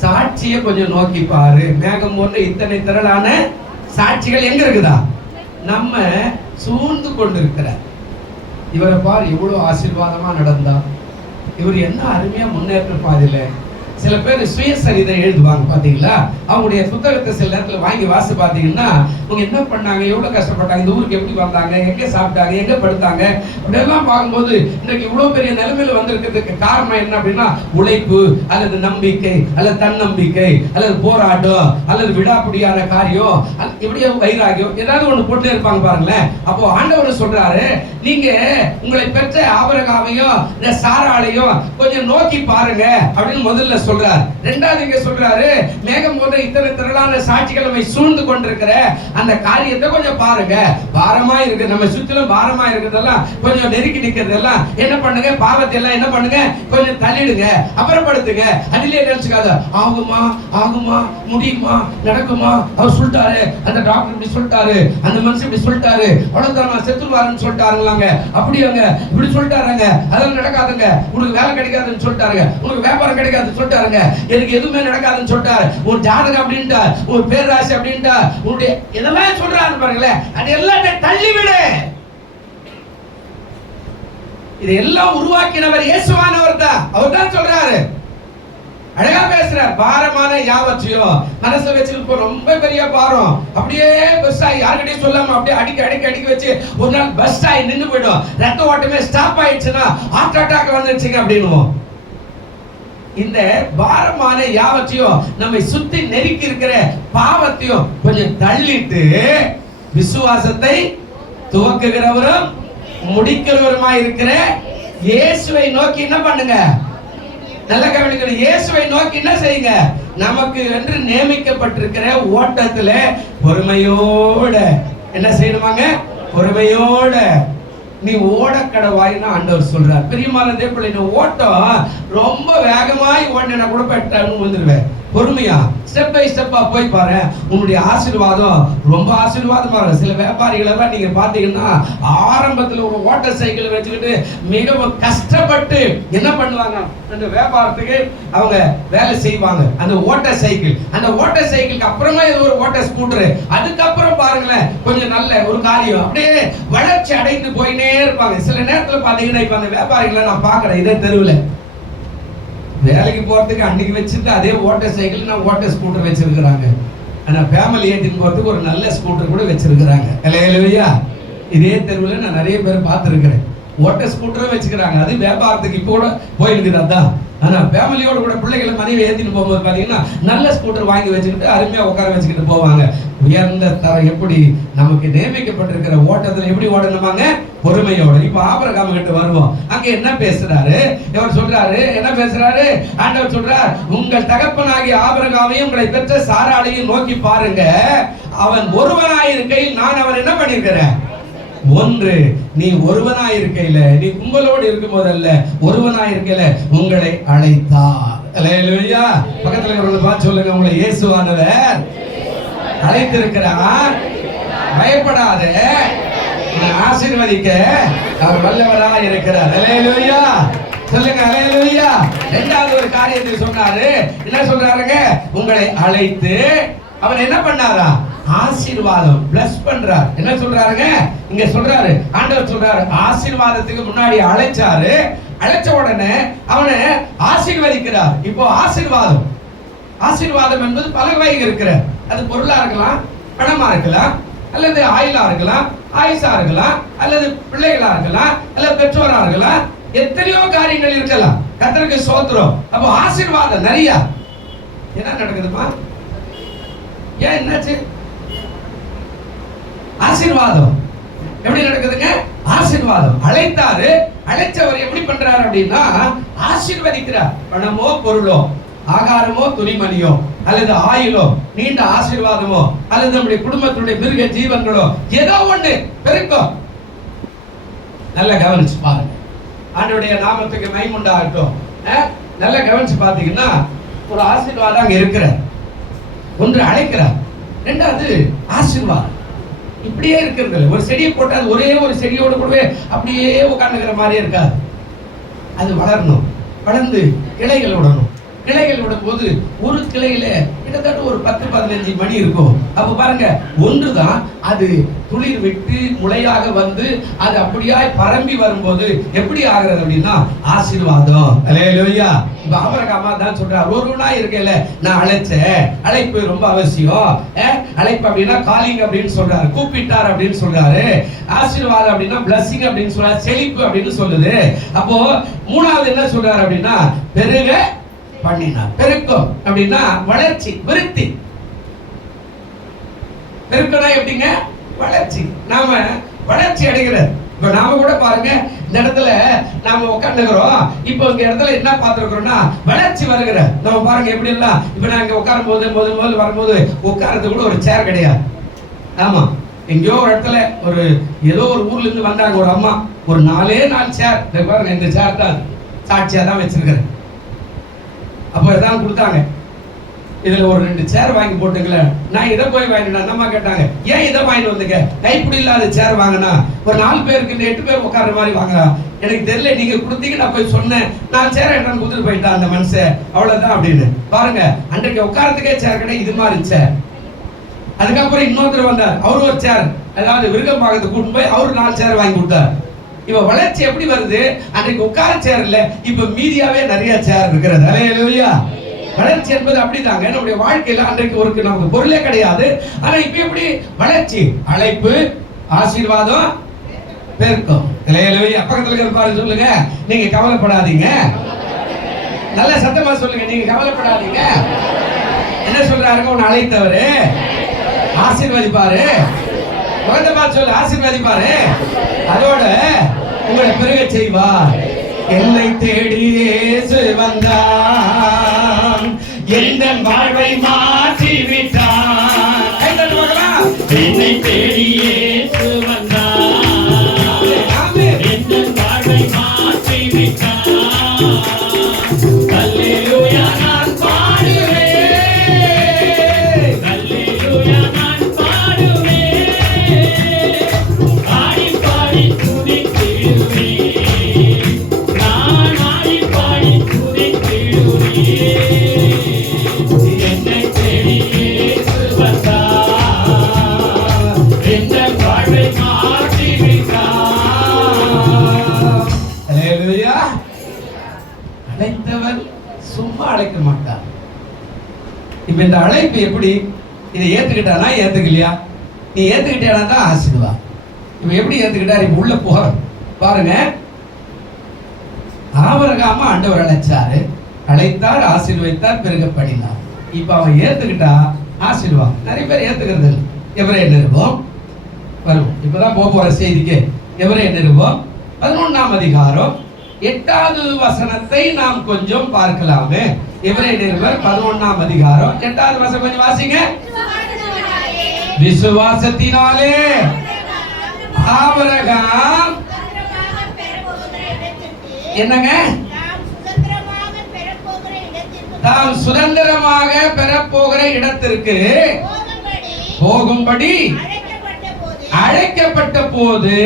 சாட்சியை கொஞ்சம் நோக்கி பாரு. மேகம் போன்ற இத்தனை திரளான சாட்சிகள் எங்க இருக்குதா? நம்ம சூழ்ந்து கொண்டிருக்கிற இவரை பாரு, எவ்வளவு ஆசீர்வாதமா நடந்தா, இவர் என்ன அருமையா முன்னேற்ற பாதையில. சில பேர் சுயசரிதை எழுதுவாங்க பாத்தீங்களா, அவங்களுடைய புத்தகத்தை சில நேரத்துல வாங்கி வாசி பாத்தீங்கன்னா அவங்க என்ன பண்ணாங்க, எவ்வளவு கஷ்டப்பட்டாங்க, இந்த ஊருக்கு எப்படி வந்தாங்க, எங்க சாப்பிட்டாங்க, எங்க படுத்தாங்க, அப்படியெல்லாம் பார்க்கும்போது இன்னைக்கு இவ்வளவு பெரிய நிலைமையில வந்திருக்கிறதுக்கு காரணம் என்ன அப்படின்னா உழைப்பு அல்லது நம்பிக்கை அல்லது தன்னம்பிக்கை அல்லது போராட்டம் அல்லது விடாப்பிடியான காரியம், இப்படியே வைராகியம், ஏதாவது ஒண்ணு போட்டு இருப்பாங்க பாருங்களேன். அப்போ ஆண்டவர் சொல்றாரு, நீங்க உங்களை பெற்ற ஆபிரகாமையும் இந்த சாராளையும் கொஞ்சம் நோக்கி பாருங்க அப்படின்னு முதல்ல சொல்றார். இரண்டாவது இங்க சொல்றாரு, மேகம் போன்ற இத்தனை திரளான சாட்சிகள் நம்மை சூழ்ந்து கொண்டிருக்கிற அந்த காரியத்தை கொஞ்சம் பாருங்க. பாரமா இருக்கு, நம்ம சுற்றிலும் பாரமா இருக்கிறதெல்லாம் கொஞ்சம் நெருக்கி நிக்கிறதெல்லாம் என்ன பண்ணுங்க, பாவத்தை எல்லாம் என்ன பண்ணுங்க, கொஞ்சம் தள்ளிடுங்க, அப்புறப்படுத்துங்க. அதிலே நினைச்சுக்காத, ஆகுமா ஆகுமா முடியுமா நடக்குமா, அவர் சொல்லிட்டாரு, அந்த டாக்டர் இப்படி சொல்லிட்டாரு, அந்த மனுஷன் இப்படி சொல்லிட்டாரு, அவ்வளவுதான் செத்துருவாருன்னு சொல்லிட்டாருங்களாங்க, அப்படியாங்க இப்படி சொல்லிட்டாருங்க, அதெல்லாம் நடக்காதுங்க, உனக்கு வேலை கிடைக்காதுன்னு சொல்லிட்டாருங்க, உனக்கு வியாபாரம் கிடைக்காதுன்னு சொல்லிட்டாருங்க, எனக்கு எதுவுமே நடக்காதுன்னு சொல்லிட்டாரு, உன் ஜாதகம் அப்படின்ட்டா, உன் பேராசி அப்படின்ட்டா, உன்னுடைய இதெல்லாம் சொல்றாரு பாருங்களேன். அது எல்லாத்தையும் தள்ளிவிடு. இதெல்லாம் உருவாக்கினவர் இயேசுவானவர் தான். அவர் தான் சொல்றாரு, அழகா பேசுறார். பாரமான யாவற்றையும் மனசுல வச்சிருப்போம், ரொம்ப பெரிய பாரம், அப்படியே பஸ் ஆகி யாருக்கிட்டையும் சொல்லாம அப்படியே அடிக்க வச்சு ஒரு நாள் பஸ் ஆகி நின்று போயிடும், ரத்த ஓட்டமே ஸ்டாப் ஆயிடுச்சுன்னா ஹார்ட் அட்டாக் வந்துருச்சுங்க அப்படின்னுவோம். இந்த பாரமான யாவற்றையும் நம்மை சுத்தி நெருக்கி இருக்கிற பாவத்தையும் கொஞ்சம் தள்ளிட்டு விசுவாசத்தை துவக்குகிறவரும் முடிக்கிறவருமாய் இருக்கிற இயேசுவை நோக்கி என்ன பண்ணுங்க, நல்ல கவனிக்கணும், இயேசுவை நோக்கி என்ன செய்யுங்க, நமக்கு என்று நியமிக்கப்பட்டிருக்கிற ஓட்டத்துல பொறுமையோட என்ன செய்யணுமாங்க, பொறுமையோட நீ ஓடக்கடவாயின்னு ஆண்டவர் சொல்றார். பிரியமானதே பிள்ளை, நீ ஓட்டம் ரொம்ப வேகமாய் ஓடினா கூட பெட்டான்னு வந்துடுவேன். பொறுமையா ஸ்டெப் பை ஸ்டெப்பா போய் பாரு, உன்னுடைய ஆசீர்வாதம் ரொம்ப ஆசீர்வாதமா இருக்கும். சில வியாபாரிகள் எல்லாம் நீங்க பாத்தீங்கன்னா ஆரம்பத்துல ஒரு ஓட்ட சைக்கிள் வச்சுக்கிட்டு மிகவும் கஷ்டப்பட்டு என்ன பண்ணுவாங்க, அந்த வியாபாரத்துக்கு அவங்க வேலை செய்வாங்க. அந்த ஓட்ட சைக்கிளுக்கு அப்புறமா இது ஒரு ஓட்ட ஸ்கூட்டர், அதுக்கப்புறம் பாருங்களேன் கொஞ்சம் நல்ல ஒரு காரியம் அப்படியே வளர்ச்சி அடைந்து போயினே இருப்பாங்க. சில நேரத்துல பாத்தீங்கன்னா இப்ப அந்த வியாபாரிகளை நான் பாக்குறேன், இதே தெருவுல வேலைக்கு போறதுக்கு அன்னைக்கு வச்சிருந்த அதே ஓட்ட சைக்கிள் நான் ஓட்ட ஸ்கூட்டர் வச்சிருக்கிறாங்க. ஆனா ஃபேமிலி ஏற்றின்னு போறதுக்கு ஒரு நல்ல ஸ்கூட்டர் கூட வச்சிருக்கிறாங்க. இல்லையா, இதே தெருவில் நான் நிறைய பேர் பார்த்துருக்கிறேன், ஓட்ட ஸ்கூட்டரும் வச்சுக்கிறாங்க. அது வியாபாரத்துக்கு இப்போ கூட போயிருக்குது. அதான் ஆனா ஃபேமிலியோட கூட பிள்ளைகளை மனைவி ஏற்றின்னு போகும்போது பாத்தீங்கன்னா நல்ல ஸ்கூட்டர் வாங்கி வச்சுக்கிட்டு அருமையா உட்கார வச்சுக்கிட்டு போவாங்க. உயர்ந்த தரம் எப்படி நமக்கு நியமிக்கப்பட்டிருக்கிற ஓட்டத்துல எப்படி ஓடணுமாங்க? பொறுமையோட. இப்ப ஆபிரகாம் கிட்ட வருவோம். அங்க என்ன பேசுறாரு? இவர் சொல்றாரு, என்ன பேசுறாரு? ஆண்டவர் சொல்றார், உங்கள் தகப்பனாகிய ஆபிரகாமையும் உங்களை பெற்ற சாராளையும் நோக்கி பாருங்க, அவன் ஒருவனாயிருக்கையில் நான் அவன் என்ன பண்ணிருக்கிறேன்? ஒன்று, நீ ஒருவனாயிருக்கையில, நீ கும்பலோடு இருக்கும் போதல்ல, ஒருவனாயிருக்கையில உங்களை அழைத்தார். அல்லேலூயா. பக்கத்துல இருக்கிறவங்களை பார்த்து சொல்லுங்க, உங்களை இயேசுவானவர் அழைத்திருக்கிறார். பயப்படாத, ஆசீர்வதிக்க அவர் வல்லவராக இருக்கிறார். அல்லேலூயா சொல்லுங்க, அல்லேலூயா. இரண்டாவது ஒரு காரியத்தை சொன்னாரு. என்ன சொல்றாருங்க? உங்களை அழைத்து அவர் என்ன பண்ணாரா? ஆசீர்வாதம் பிளஸ் பண்றார். என்ன சொல்றாருங்க? இங்க சொல்றாரு, ஆண்டவர் சொல்றாரு, ஆசீர்வாதத்துக்கு முன்னாடி அழைச்சாரு. அழைச்ச உடனே அவனை ஆசீர்வதிக்கிறார். இப்போ ஆசீர்வாதம், ஆசீர்வாதம் என்பது பல வகை இருக்கிறது. அது பொருளா இருக்கலாம், பணமா இருக்கலாம், அல்லது ஆயிலா இருக்கலாம், ஆயுசா இருக்கலாம், அல்லது பிள்ளைகளா இருக்கலாம், அல்லது பெற்றோரா இருக்கலாம், எத்தனையோ காரியங்கள் இருக்கலாம். கர்த்தருக்கு ஸ்தோத்திரம். அப்போ ஆசீர்வாதம் நிறைய. என்ன நடக்குதுமா? ஏன் என்னாச்சு? ஆசீர்வாதம் எப்படி நடக்குதுங்க? ஆசீர்வாதம். அழைத்தாரு, அழைச்சவர் எப்படி பண்றாரு அப்படின்னா ஆசீர்வதிக்கிறார். பணமோ பொருளோ, ஆகாரமோ துணிமணியோ, அல்லது ஆயுளோ, நீண்ட ஆசீர்வாதமோ, அல்லது நம்முடைய குடும்பத்துடைய மிருக ஜீவன்களோ, ஏதோ ஒண்ணு பெருக்கும். நல்லா கவனிச்சு பாருங்க. ஆண்டவருடைய நாமத்துக்கு மகிமையுண்டாகட்டும். நல்லா கவனிச்சு பாத்தீங்கன்னா ஒரு ஆசீர்வாதம் அங்க இருக்கிற. ஒன்று அழைக்கிறார், ரெண்டாவது ஆசீர்வாதம். இப்படியே இருக்கிறது. ஒரு செடியை போட்டு அது ஒரே ஒரு செடியோட கூடவே அப்படியே உட்கார்ந்துக்கிற மாதிரியே இருக்காது. அது வளரணும், வளர்ந்து கிளைகள் விடணும். கிளைகள் விடும் போது ஒரு கிளையில கிட்டத்தட்ட ஒரு 10-15 மணி இருக்கும். அப்ப பாருங்க, ஒன்றுதான் அது துளிர் விட்டு முளையாக வந்து அது அப்படியாய் பரம்பி வரும்போது எப்படி ஆகிறது அப்படின்னா ஆசீர்வாதம். அல்லேலூயா. இப்ப ஆபிரகாம் தான் சொல்றார், ஒருவனா இருக்கையில நான் அழைச்சேன். அழைப்பு ரொம்ப அவசியம். அழைப்பு அப்படின்னா காலிங் அப்படின்னு சொல்றாரு, கூப்பிட்டார் அப்படின்னு சொல்றாரு. ஆசீர்வாதம் அப்படின்னா பிளஸிங் அப்படின்னு சொல்றாரு, செழிப்பு அப்படின்னு சொல்லுது. அப்போ மூணாவது என்ன சொல்றாரு அப்படின்னா பெருக பண்ணினார். பெருக்கம் அப்படின்னா வளர்ச்சி, விருத்தி. பெருக்கம்னா எப்படிங்க? வளர்ச்சி. நாம வளர்ச்சி அடைகிறது. இப்ப நாம கூட பாருங்க, இந்த இடத்துல நாம உட்கார்ந்துக்கிறோம். இப்போ இந்த இடத்துல என்ன பார்த்திருக்கிறோம்னா வளர்ச்சி வருகிற. நம்ம பாருங்க எப்படி எல்லாம். இப்ப நாங்க உட்காரும் போது முதல் வரும்போது உட்கார்றது கூட ஒரு சேர் கிடையாது. ஆமா, எங்கேயோ ஒரு இடத்துல ஒரு ஏதோ ஒரு ஊர்ல இருந்து வந்தாங்க ஒரு அம்மா, ஒரு 4 சேர் பாருங்க, இந்த சேர் தான் சாட்சியா தான் வச்சிருக்கிறேன். அப்போ இதான் கொடுத்தாங்க, இதுல ஒரு 2 சேர் வாங்கி போட்டுங்கள. நான் இதை போய் வாங்கினேன். அம்மா கேட்டாங்க, ஏன் இதை வாங்கிட்டு வந்தீங்க? கைப்பிடி இல்லாத சேர் வாங்கினா ஒரு 4 பேருக்கு 8 பேர் உட்கார்ற மாதிரி வாங்கலாம். எனக்கு தெரியல, நீங்க கொடுத்தீங்க, நான் போய் சொன்னேன். 4 சேர் எடுத்து கொடுத்துட்டு போயிட்டான் அந்த மனுஷன், அவ்வளவுதான் அப்படின்னு. பாருங்க, அன்றைக்கு உட்காரத்துக்கே சேர் கிடையாது, இது மாதிரி சேர். அதுக்கப்புறம் இன்னொருத்தர் வந்தார், அவரு ஒரு சேர், அதாவது விருகம் பார்க்கறது கூட்டு போய் அவரு 4 சேர் வாங்கி கொடுத்தார். இப்ப வளர்ச்சி எப்படி வருது? அன்றைக்கு உட்கார சேர் இல்ல, இப்ப மீதியாவே நிறைய சேர் இருக்கிறது. அல்லேலூயா. வளர்ச்சி என்பது அப்படிதாங்க. நம்முடைய வாழ்க்கையில அன்றைக்கு ஒரு நமக்கு பொருளே கிடையாது. ஆனா இப்ப எப்படி வளர்ச்சி? அழைப்பு, ஆசீர்வாதம், பெருக்கம். அல்லேலூயா. பக்கத்துல இருக்கிற பாருங்க, சொல்லுங்க, நீங்க கவலைப்படாதீங்க. நல்ல சத்தமா சொல்லுங்க, நீங்க கவலைப்படாதீங்க. என்ன சொல்றாருங்க? உன்னை அழைத்தவரு ஆசீர்வதிப்பாரு. குழந்தை பார்த்து சொல்லு, ஆசீர்வதிப்பாரு. அதோட உங்களை பெருக செய்வார். என்னை தேடி இயேசு வந்தார், எந்த வாழ்வை மாற்றி விட்டார். என்னை தேடி இயேசு வந்தார், எந்த வாழ்வை மாற்றி விட்டார். அல்லேலூயா நான் பாடுவேன், அல்லேலூயா நான் பாடுவேன். ஆடி பாடி துதித்திடுவேன், நான் ஆடி பாடி துதித்திடுவேன். என்னை தேடி இயேசு வந்தார், எந்த வாழ்வை மாற்றி விட்டார். அல்லேலூயா. அழைத்தவர் சும்மா அழைக்க மாட்டார். இப்ப இந்த அழைப்பு எப்படி? இதை ஏத்துக்கிட்டானா ஏத்துக்கலையா? நீ ஏத்துக்கிட்டா தான் ஆசீர்வாதம். இப்ப எப்படி ஏத்துக்கிட்டாரு? இப்ப உள்ள போற பாருங்க. ஆபிரகாம ஆண்டவர் அழைச்சாரு, அழைத்தார், ஆசீர்வதித்தார், பெருக பண்ணினார். இப்ப அவன் ஏத்துக்கிட்டா ஆசீர்வாதம். நிறைய பேர் ஏத்துக்கிறது இல்லை. எபிரேயர் நிருபம் வரும், இப்பதான் போற செய்திக்கு. எபிரேயர் நிருபம் 11ஆம் அதிகாரம் 8வது வசனத்தை நாம் கொஞ்சம் பார்க்கலாமே. எபிரேயர் நிருபம் 11ஆம் அதிகாரம் 8வது வசனம் கொஞ்சம் வாசிங்க. விசுவாசத்தினாலே ஆபிரகாம் என்னங்க தாம் சுதந்திரமாக பெறப்போகிற இடத்திற்கு போகும்படி அழைக்கப்பட்ட போது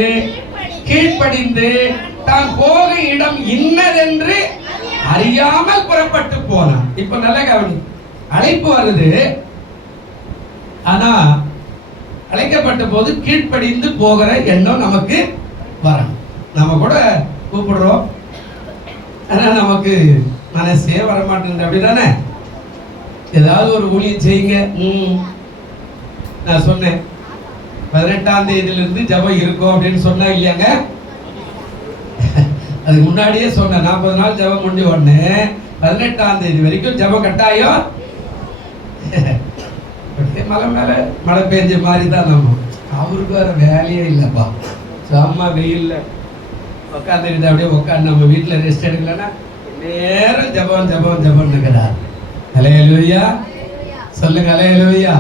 கீழ்ப்படிந்து தான் போக இடம் இன்னதென்று அறியாமல் புறப்பட்டு போனான். இப்ப நல்ல கவனி, அழைப்பு வருது, ஆனா அழைக்கப்பட்ட போது கீழ்ப்படிந்து போகிற எண்ணம் நமக்கு வரணும். நம்ம கூட கூப்பிடுறோம், ஆனா நமக்கு மனசே வரமாட்டேங்குது. அப்படிதானே? ஏதாவது ஒரு ஊழியம் செய்யுங்க. நான் சொன்னேன் 18ஆம் தேதியிலிருந்து ஜபம் இருக்கும் அப்படின்னு சொன்னா இல்லையாங்க? அதுக்கு முன்னாடியே சொன்னேன், 40 நாள் ஜபம் முடிஞ்ச உடனே 18ஆம் தேதி வரைக்கும் ஜபம் கட்டாயம். மலை மேல மழை பெஞ்ச மாதிரி தான் நம்ம. அவருக்கு வேற வேலையே இல்லைப்பா, செம்ம வெயில்ல உட்காந்துக்கிட்டு அப்படியே உட்காந்து நம்ம வீட்டில் ரெஸ்ட் எடுக்கலன்னா நேரம் ஜபம் ஜபம் ஜபம் இருக்கிறார். ஹல்லேலூயா சொல்லுங்க, ஹல்லேலூயா.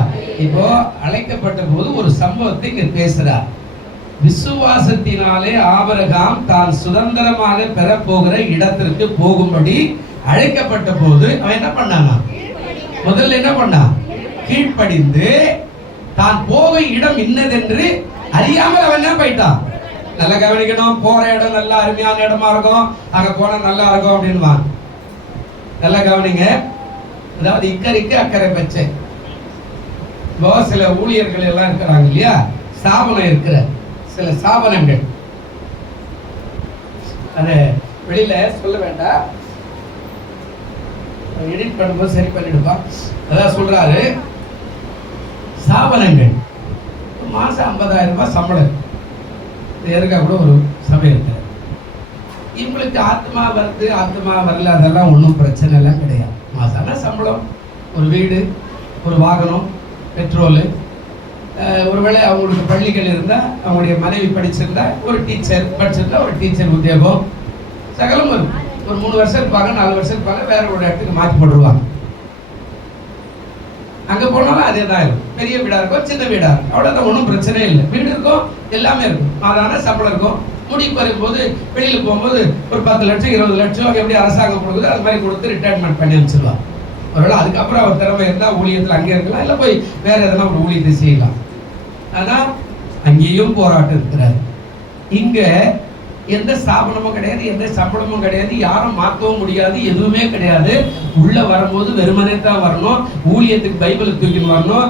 இப்போ அழைக்கப்பட்ட போது ஒரு சம்பவத்தை இங்க பேசுறார். விசுவாசத்தினாலே ஆபிரகாம் தான் சுதந்திரமாக பெறப்போகிற இடத்திற்கு போகும்படி அழைக்கப்பட்ட போது அவன் என்ன பண்ணானா? முதல்ல என்ன பண்ணான்? கீழ்ப்படிந்து தான் போக இடம் இன்னதென்று அறியாமல் அவன் என்ன போயிட்டான். நல்லா கவனிக்கணும், போற இடம் நல்ல அருமையான இடமா இருக்கும், அங்க போனா நல்லா இருக்கும் அப்படின்னு. நல்லா கவனிங்க. அதாவது இக்கரைக்கு அக்கறை பச்சை. சில ஊழியர்கள் எல்லாம் இருக்கிறாங்க இல்லையா, ஸ்தாபனம் இருக்கிற சில ஸ்தாபனங்கள், அத வெளியில சொல்ல வேண்டாம், எடிட் பண்ணும்போது சரி பண்ணிடுப்பான். அதான் சொல்றாரு, ஸ்தாபனங்கள் மாசம் 50,000 ரூபாய் சம்பளம் ஏற்கா கூட ஒரு சபை இருக்கு. இவங்களுக்கு ஆத்மா வருது ஆத்மா வரல அதெல்லாம் ஒன்றும் பிரச்சனை எல்லாம் கிடையாது. மாசான சம்பளம், ஒரு வீடு, ஒரு வாகனம், பெட்ரோலு, ஒருவேளை அவங்களுக்கு பள்ளிகள் இருந்தால் அவங்களுடைய மனைவி படிச்சிருந்தா ஒரு டீச்சர் படிச்சிருந்தா ஒரு டீச்சர் உத்தியோகம் சகலம் இருக்கும். ஒரு 3 வருஷம் இருப்பாங்க, 4 வருஷம் இருப்பாங்க, வேற ஒரு இடத்துக்கு மாற்றி போட்டுருவாங்க. அங்க போனாலும் அதே தான் இருக்கும். பெரிய வீடா இருக்கும், சின்ன வீடா இருக்கும், அவ்வளவுதான், ஒன்றும் பிரச்சனை இல்லை. வீடு இருக்கும், எல்லாமே இருக்கும், மாதான சம்பளம் இருக்கும். முடிவு பெறும் போது வெளியில போகும்போது ஒரு 10 லட்சம் 20 லட்சம் எப்படி அரசாங்கம் கொடுக்குது அது மாதிரி கொடுத்து ரிட்டையர்மெண்ட் பண்ணி வச்சிருவாங்க. ஒருவேளை அதுக்கப்புறம் அவர் திறமை இருந்தால் ஊழியத்தில் அங்கே இருக்கலாம், இல்லை போய் வேற எதனா ஒரு ஊழியத்தை செய்யலாம். ஆனா அங்கேயும் போராட்டம் இருக்கிறாரு. இங்க எந்த ஸ்தாபனமும் கிடையாது, எந்த சம்பளமும் கிடையாது, யாரும் மாற்றவும் முடியாது, எதுவுமே கிடையாது. உள்ள வரும்போது வெறுமனே தான் வரணும், ஊழியத்துக்கு பைபிளை தூக்கின்னு வரணும்,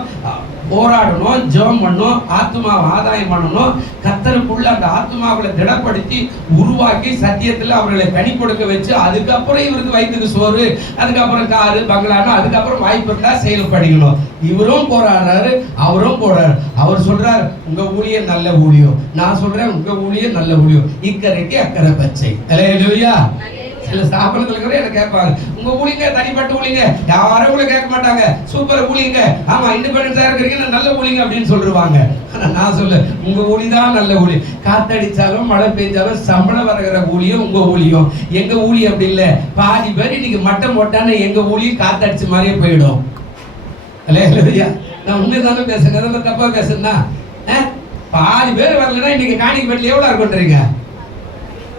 போராடணும், ஜெபம் பண்ணணும், ஆத்மாவை ஆதாயம் பண்ணணும், கர்த்தருக்குள்ள அந்த ஆத்மாவை திடப்படுத்தி உருவாக்கி சத்தியத்தில் அவர்களை கனி கொடுக்க வச்சு அதுக்கப்புறம் இவருக்கு வயிற்றுக்கு சோறு, அதுக்கப்புறம் காரு பங்களான்னு அதுக்கப்புறம் வாய்ப்பு இருந்தா செயல் பண்ணிக்கணும். இவரும் போராடுறாரு, அவரும் போறாரு. அவர் சொல்றாரு உங்க ஊழியம் நல்ல ஊழியம், நான் சொல்றேன் உங்க ஊழியம் நல்ல ஊழியம், இக்கரைக்கு அக்கறை பச்சை. ஹல்லேலூயா. சில ஸ்தாபனங்களுக்கு கூட என்ன கேட்பாங்க, உங்க ஊழியங்க தனிப்பட்ட ஊழியங்க, யாரும் கூட கேட்க மாட்டாங்க, சூப்பர் ஊழியங்க, ஆமா இண்டிபெண்டன்ஸா இருக்கிறீங்க, நல்ல ஊழியங்க அப்படின்னு சொல்லிருவாங்க. ஆனா நான் சொல்ல உங்க ஊழி தான் நல்ல ஊழி. காத்தடிச்சாலும் மழை பெய்ஞ்சாலும் சம்பளம் வருகிற ஊழியம் உங்க ஊழியம். எங்க ஊழி அப்படி இல்லை. பாதி பேர் இன்னைக்கு மட்டம் போட்டான்னு எங்க ஊழியம் காத்தடிச்ச மாதிரியே போயிடும். ஹல்லேலூயா. நான் உண்மைதானே பேசுறேன், தப்பா பேசுனா? பாதி பேர் வரலன்னா இன்னைக்கு காணிக்கு வீட்டுல எவ்வளவு இருக்குன்றீங்க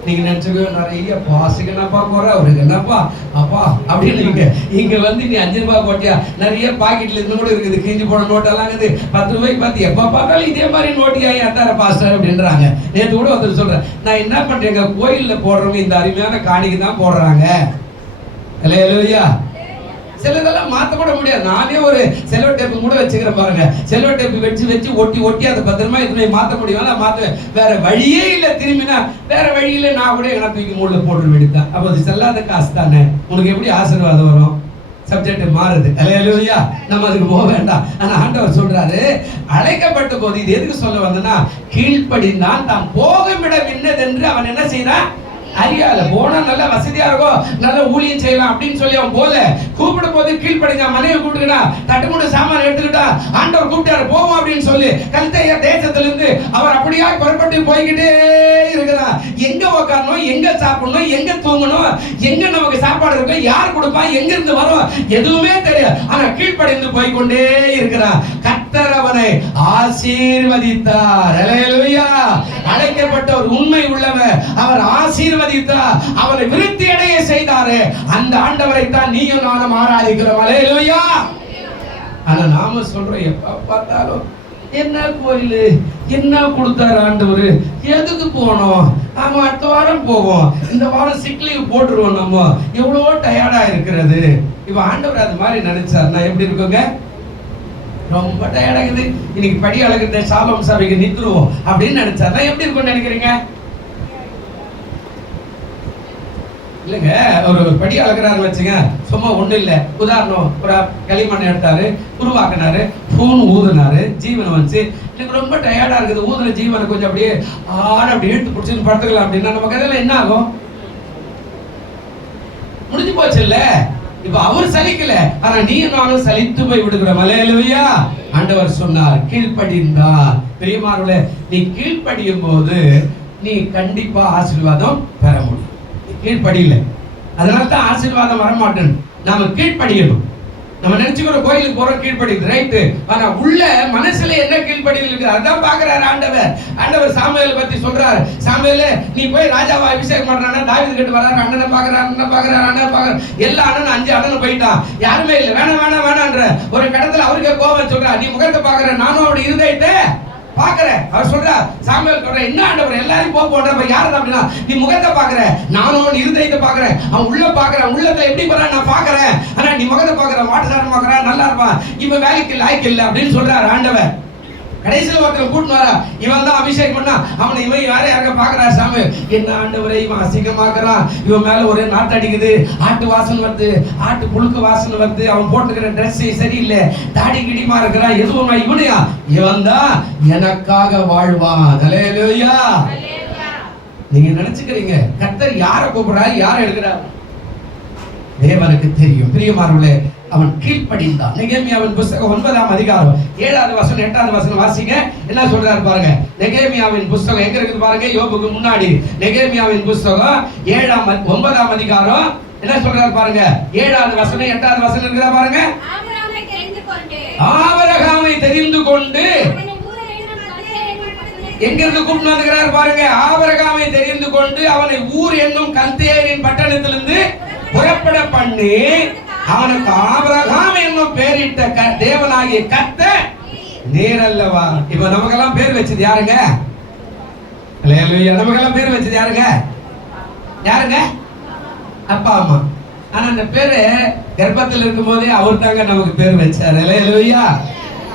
நீங்க நினைச்சுக்கோ, நிறைய பாசிக்கனப்பா போற அவருக்கு என்னப்பா அப்பா அப்படின்னு இங்க வந்து நீ 5 ரூபாய் போட்டியா, நிறைய பாக்கெட்ல இருந்து கூட இருக்குது, கிஞ்சி போன நோட்டெல்லாம் இருக்குது, 10 ரூபாய்க்கு பார்த்து எப்ப பார்த்தாலும் இதே மாதிரி நோட்டியா எத்தார பாஸ்டர் அப்படின்றாங்க. நேற்று கூட ஒருத்தர் சொல்றேன், நான் என்ன பண்றேங்க, கோயில்ல போடுறவங்க இந்த அருமையான காணிக்கு தான் போடுறாங்க. ஹல்லேலூயா. சிலதெல்லாம் மாற்ற கூட முடியாது. நானே ஒரு செலோ டேப்பு கூட வச்சுக்கிறேன் பாருங்க. செலோ டேப்பு வச்சு ஒட்டி அதை பத்திரமா இதுமே மாற்ற முடியும். மாற்ற வேற வழியே இல்லை. திரும்பினா வேற வழியில நான் கூட எங்கன்னா தூக்கி மூளை போட்டு வேண்டியதுதான். அப்போ அது செல்லாத காசு தானே, உனக்கு எப்படி ஆசீர்வாதம் வரும்? சப்ஜெக்ட் மாறுது. ஹல்லேலூயா. நம்ம அதுக்கு போக வேண்டாம். ஆனா ஆண்டவர் சொல்றாரு, அழைக்கப்பட்ட போது இது எதுக்கு சொல்ல வந்தனா, கீழ்ப்படிந்தான், தான் போகும் இடம் என்னதென்று அவன் என்ன செய்தான் அறியாத போனா நல்ல வசதியா இருக்கும், நல்ல ஊழியம் செய்யலாம் அப்படின்னு சொல்லி அவன் போல. கூப்பிடும் போது கீழ்ப்படிஞ்சா, மனைவி கூப்பிட்டுக்கிட்டா, தட்டுமுட்டு சாமான் எடுத்துக்கிட்டா, ஆண்டவர் கூப்பிட்டாரு போவோம் அப்படின்னு சொல்லி கல்தேய தேசத்திலிருந்து அவர் அப்படியே புறப்பட்டு போய்கிட்டே இருக்கிறார். எங்க உட்காரணும், எங்க சாப்பிடணும், எங்க தூங்கணும், எங்க நமக்கு சாப்பாடு இருக்கும், யார் கொடுப்பான், எங்க இருந்து வரும், எதுவுமே தெரியாது. ஆனா கீழ்ப்படிந்து போய்கொண்டே இருக்கிறார். கர்த்தர் அவனை ஆசீர்வதித்தார். அல்லேலூயா. அழைக்கப்பட்டவர் உண்மை உள்ளவர், அவர் ஆசீர்வதித்தார், அவரை விருத்தி அடைய செய்தாரு. அந்த ஆண்டவரை தான் நீயும் நானும் ஆராதிக்கிறோம். அல்லேலூயா. ஆனா நாம சொல்றோம், எப்ப பார்த்தாலும் என்ன கோயில், என்ன கொடுத்தாரு ஆண்டவர், எதுக்கு போனோம், நாம அடுத்த வாரம் போவோம், இந்த வாரம் சிக் லீவ் போட்டுருவோம், நம்ம எவ்வளவோ டயர்டா இருக்கிறது. இப்ப ஆண்டவர் அது மாதிரி நினைச்சாருன்னா எப்படி இருக்குங்க? ரொம்ப டயர்டாகுது, இன்னைக்கு படி அழகுற சாலம் சபைக்கு நித்துருவோம் அப்படின்னு நினைச்சாருன்னா எப்படி இருக்கும்னு நினைக்கிறீங்க? இல்லைங்க, ஒரு படி அழகுறாரு வச்சுங்க, சும்மா ஒண்ணு இல்ல. உதாரணம், ஒரு களிமண் எடுத்தாரு, உருவாக்குனாரு, பூன் ஊதுனாரு, ஜீவனை வந்து எனக்கு ரொம்ப டயர்டா இருக்குது, ஊதுன ஜீவனை கொஞ்சம் அப்படியே அப்படியே இழுத்து பிடிச்சின்னு படுத்துக்கலாம் அப்படின்னா நம்ம கதையில என்ன ஆகும்? முடிஞ்சு போச்சு இல்ல. இப்ப அவர் சலிக்கல, ஆனா நீ நானும் சலித்து போய் விடுகிறோம். அல்லேலூயா. ஆண்டவர் சொன்னார் கீழ்ப்படிந்தார். பிரியமானவர்களே, நீ கீழ்ப்படியும் போது நீ கண்டிப்பா ஆசீர்வாதம் பெற முடியும். கீழ்ப்படியில, அதனால தான் ஆசீர்வாதம் வரமாட்டேன். நாம கீழ்ப்படியணும். நம்ம நினைச்சுக்கிறோம் கோயிலுக்கு போறோம் கீழ்ப்படிது, ரைட்டு. ஆனா உள்ள மனசுல என்ன கீழ்ப்படிதல் இருக்கு அதான் பாக்குறாரு ஆண்டவர். ஆண்டவர் சாமுவேலை பத்தி சொல்றாரு, சாமுவேலே நீ போய் ராஜாவா அபிஷேகம் பண்றானா, தாவீது கிட்ட வராரு, அண்ணனை பாக்குறாரு, அண்ணன் பாக்குறாரு, அண்ணன் பாக்குறாரு, எல்லா அண்ணனும் 5 அண்ணனும் போயிட்டான், யாருமே இல்லை, வேணாம் வேணாம் வேணான்ற ஒரு கடத்துல அவருக்கே கோபம் சொல்றா, நீ முகத்தை பாக்குற, நானும் அவருடைய இருதயத்தை பாக்குறேன். அவர் சொல்றா, சாமுவேல் சொல்ற, என்ன ஆண்டவர் எல்லாரும் போன்ற யாரு அப்படின்னா, நீ முகத்தை பாக்குற, நானும் அவன் இருதயத்தை பாக்குறேன், அவன் உள்ள பாக்குறேன், உள்ளத்துல எப்படி போறான் நான் பாக்குறேன், ஆனா நீ முகத்தை பாக்குற, வாட்டசாரம் பாக்குற, நல்லா இருப்பான், இவன் வேலைக்கு லாய்க்கு இல்லை அப்படின்னு சொல்றாரு ஆண்டவர். கடைசியில் ஒருத்தர் கூட்டு வரா, இவன் தான் அபிஷேகம் பண்ணா, அவனை இவன் வேற யாருக்க பாக்குறாரு சாமி, என்ன ஆண்டவரை இவன் அசிங்கமாக்குறான், இவன் மேல ஒரே நாட்டு அடிக்குது, ஆட்டு வாசனை வருது, ஆட்டு புழுக்க வாசனை வருது, அவன் போட்டுக்கிற ட்ரெஸ் சரியில்லை, தாடி கிடிமா இருக்கிறான், எதுவும் இவனையா, இவன் தான் எனக்காக வாழ்வான். அல்லேலூயா. நீங்க நினைச்சுக்கிறீங்க கர்த்தர் யாரை கூப்பிடுறாரு, யாரை எடுக்கிறார், தேவனுக்கு தெரியும். பிரியமானவர்களே, அவன் கீழ்ப்படிந்தான். நெகேமியாவின் புத்தகம் 9ஆம் அதிகாரம் 7வது வசனம் 8வது வசனம் வாசிங்க. என்ன சொல்றாரு பாருங்க. நெகேமியாவின் புத்தகம் எங்க இருக்குது பாருங்க, யோபுக்கு முன்னாடி. நெகேமியாவின் புத்தகம் 9ஆம் அதிகாரம் என்ன சொல்றாரு பாருங்க, 7வது வசனம் 8வது வசனம் இருக்குதா பாருங்க. ஆபிரகாமை தெரிந்து கொண்டு எங்க இருந்து கூப்பிட்டு வந்துக்கிறார் பாருங்க. ஆபிரகாமை தெரிந்து கொண்டு அவனை ஊர் என்னும் கல்தேயரின் பட்டணத்திலிருந்து புறப்பட பண்ணி அவனுக்கு ஆபிரகாம் என்னும் பேரிட்ட தேவனாகிய கர்த்தர் நீர் அல்லவா. இப்ப நமக்கெல்லாம் பேர் வச்சது யாருங்க? அல்லேலூயா. நமக்கெல்லாம் பேர் வச்சது யாருங்க? யாருங்க? அப்பா அம்மா. ஆனா அந்த பேரு கர்ப்பத்தில் இருக்கும் போதே அவர் தாங்க நமக்கு பேர் வச்சார். அல்லேலூயா.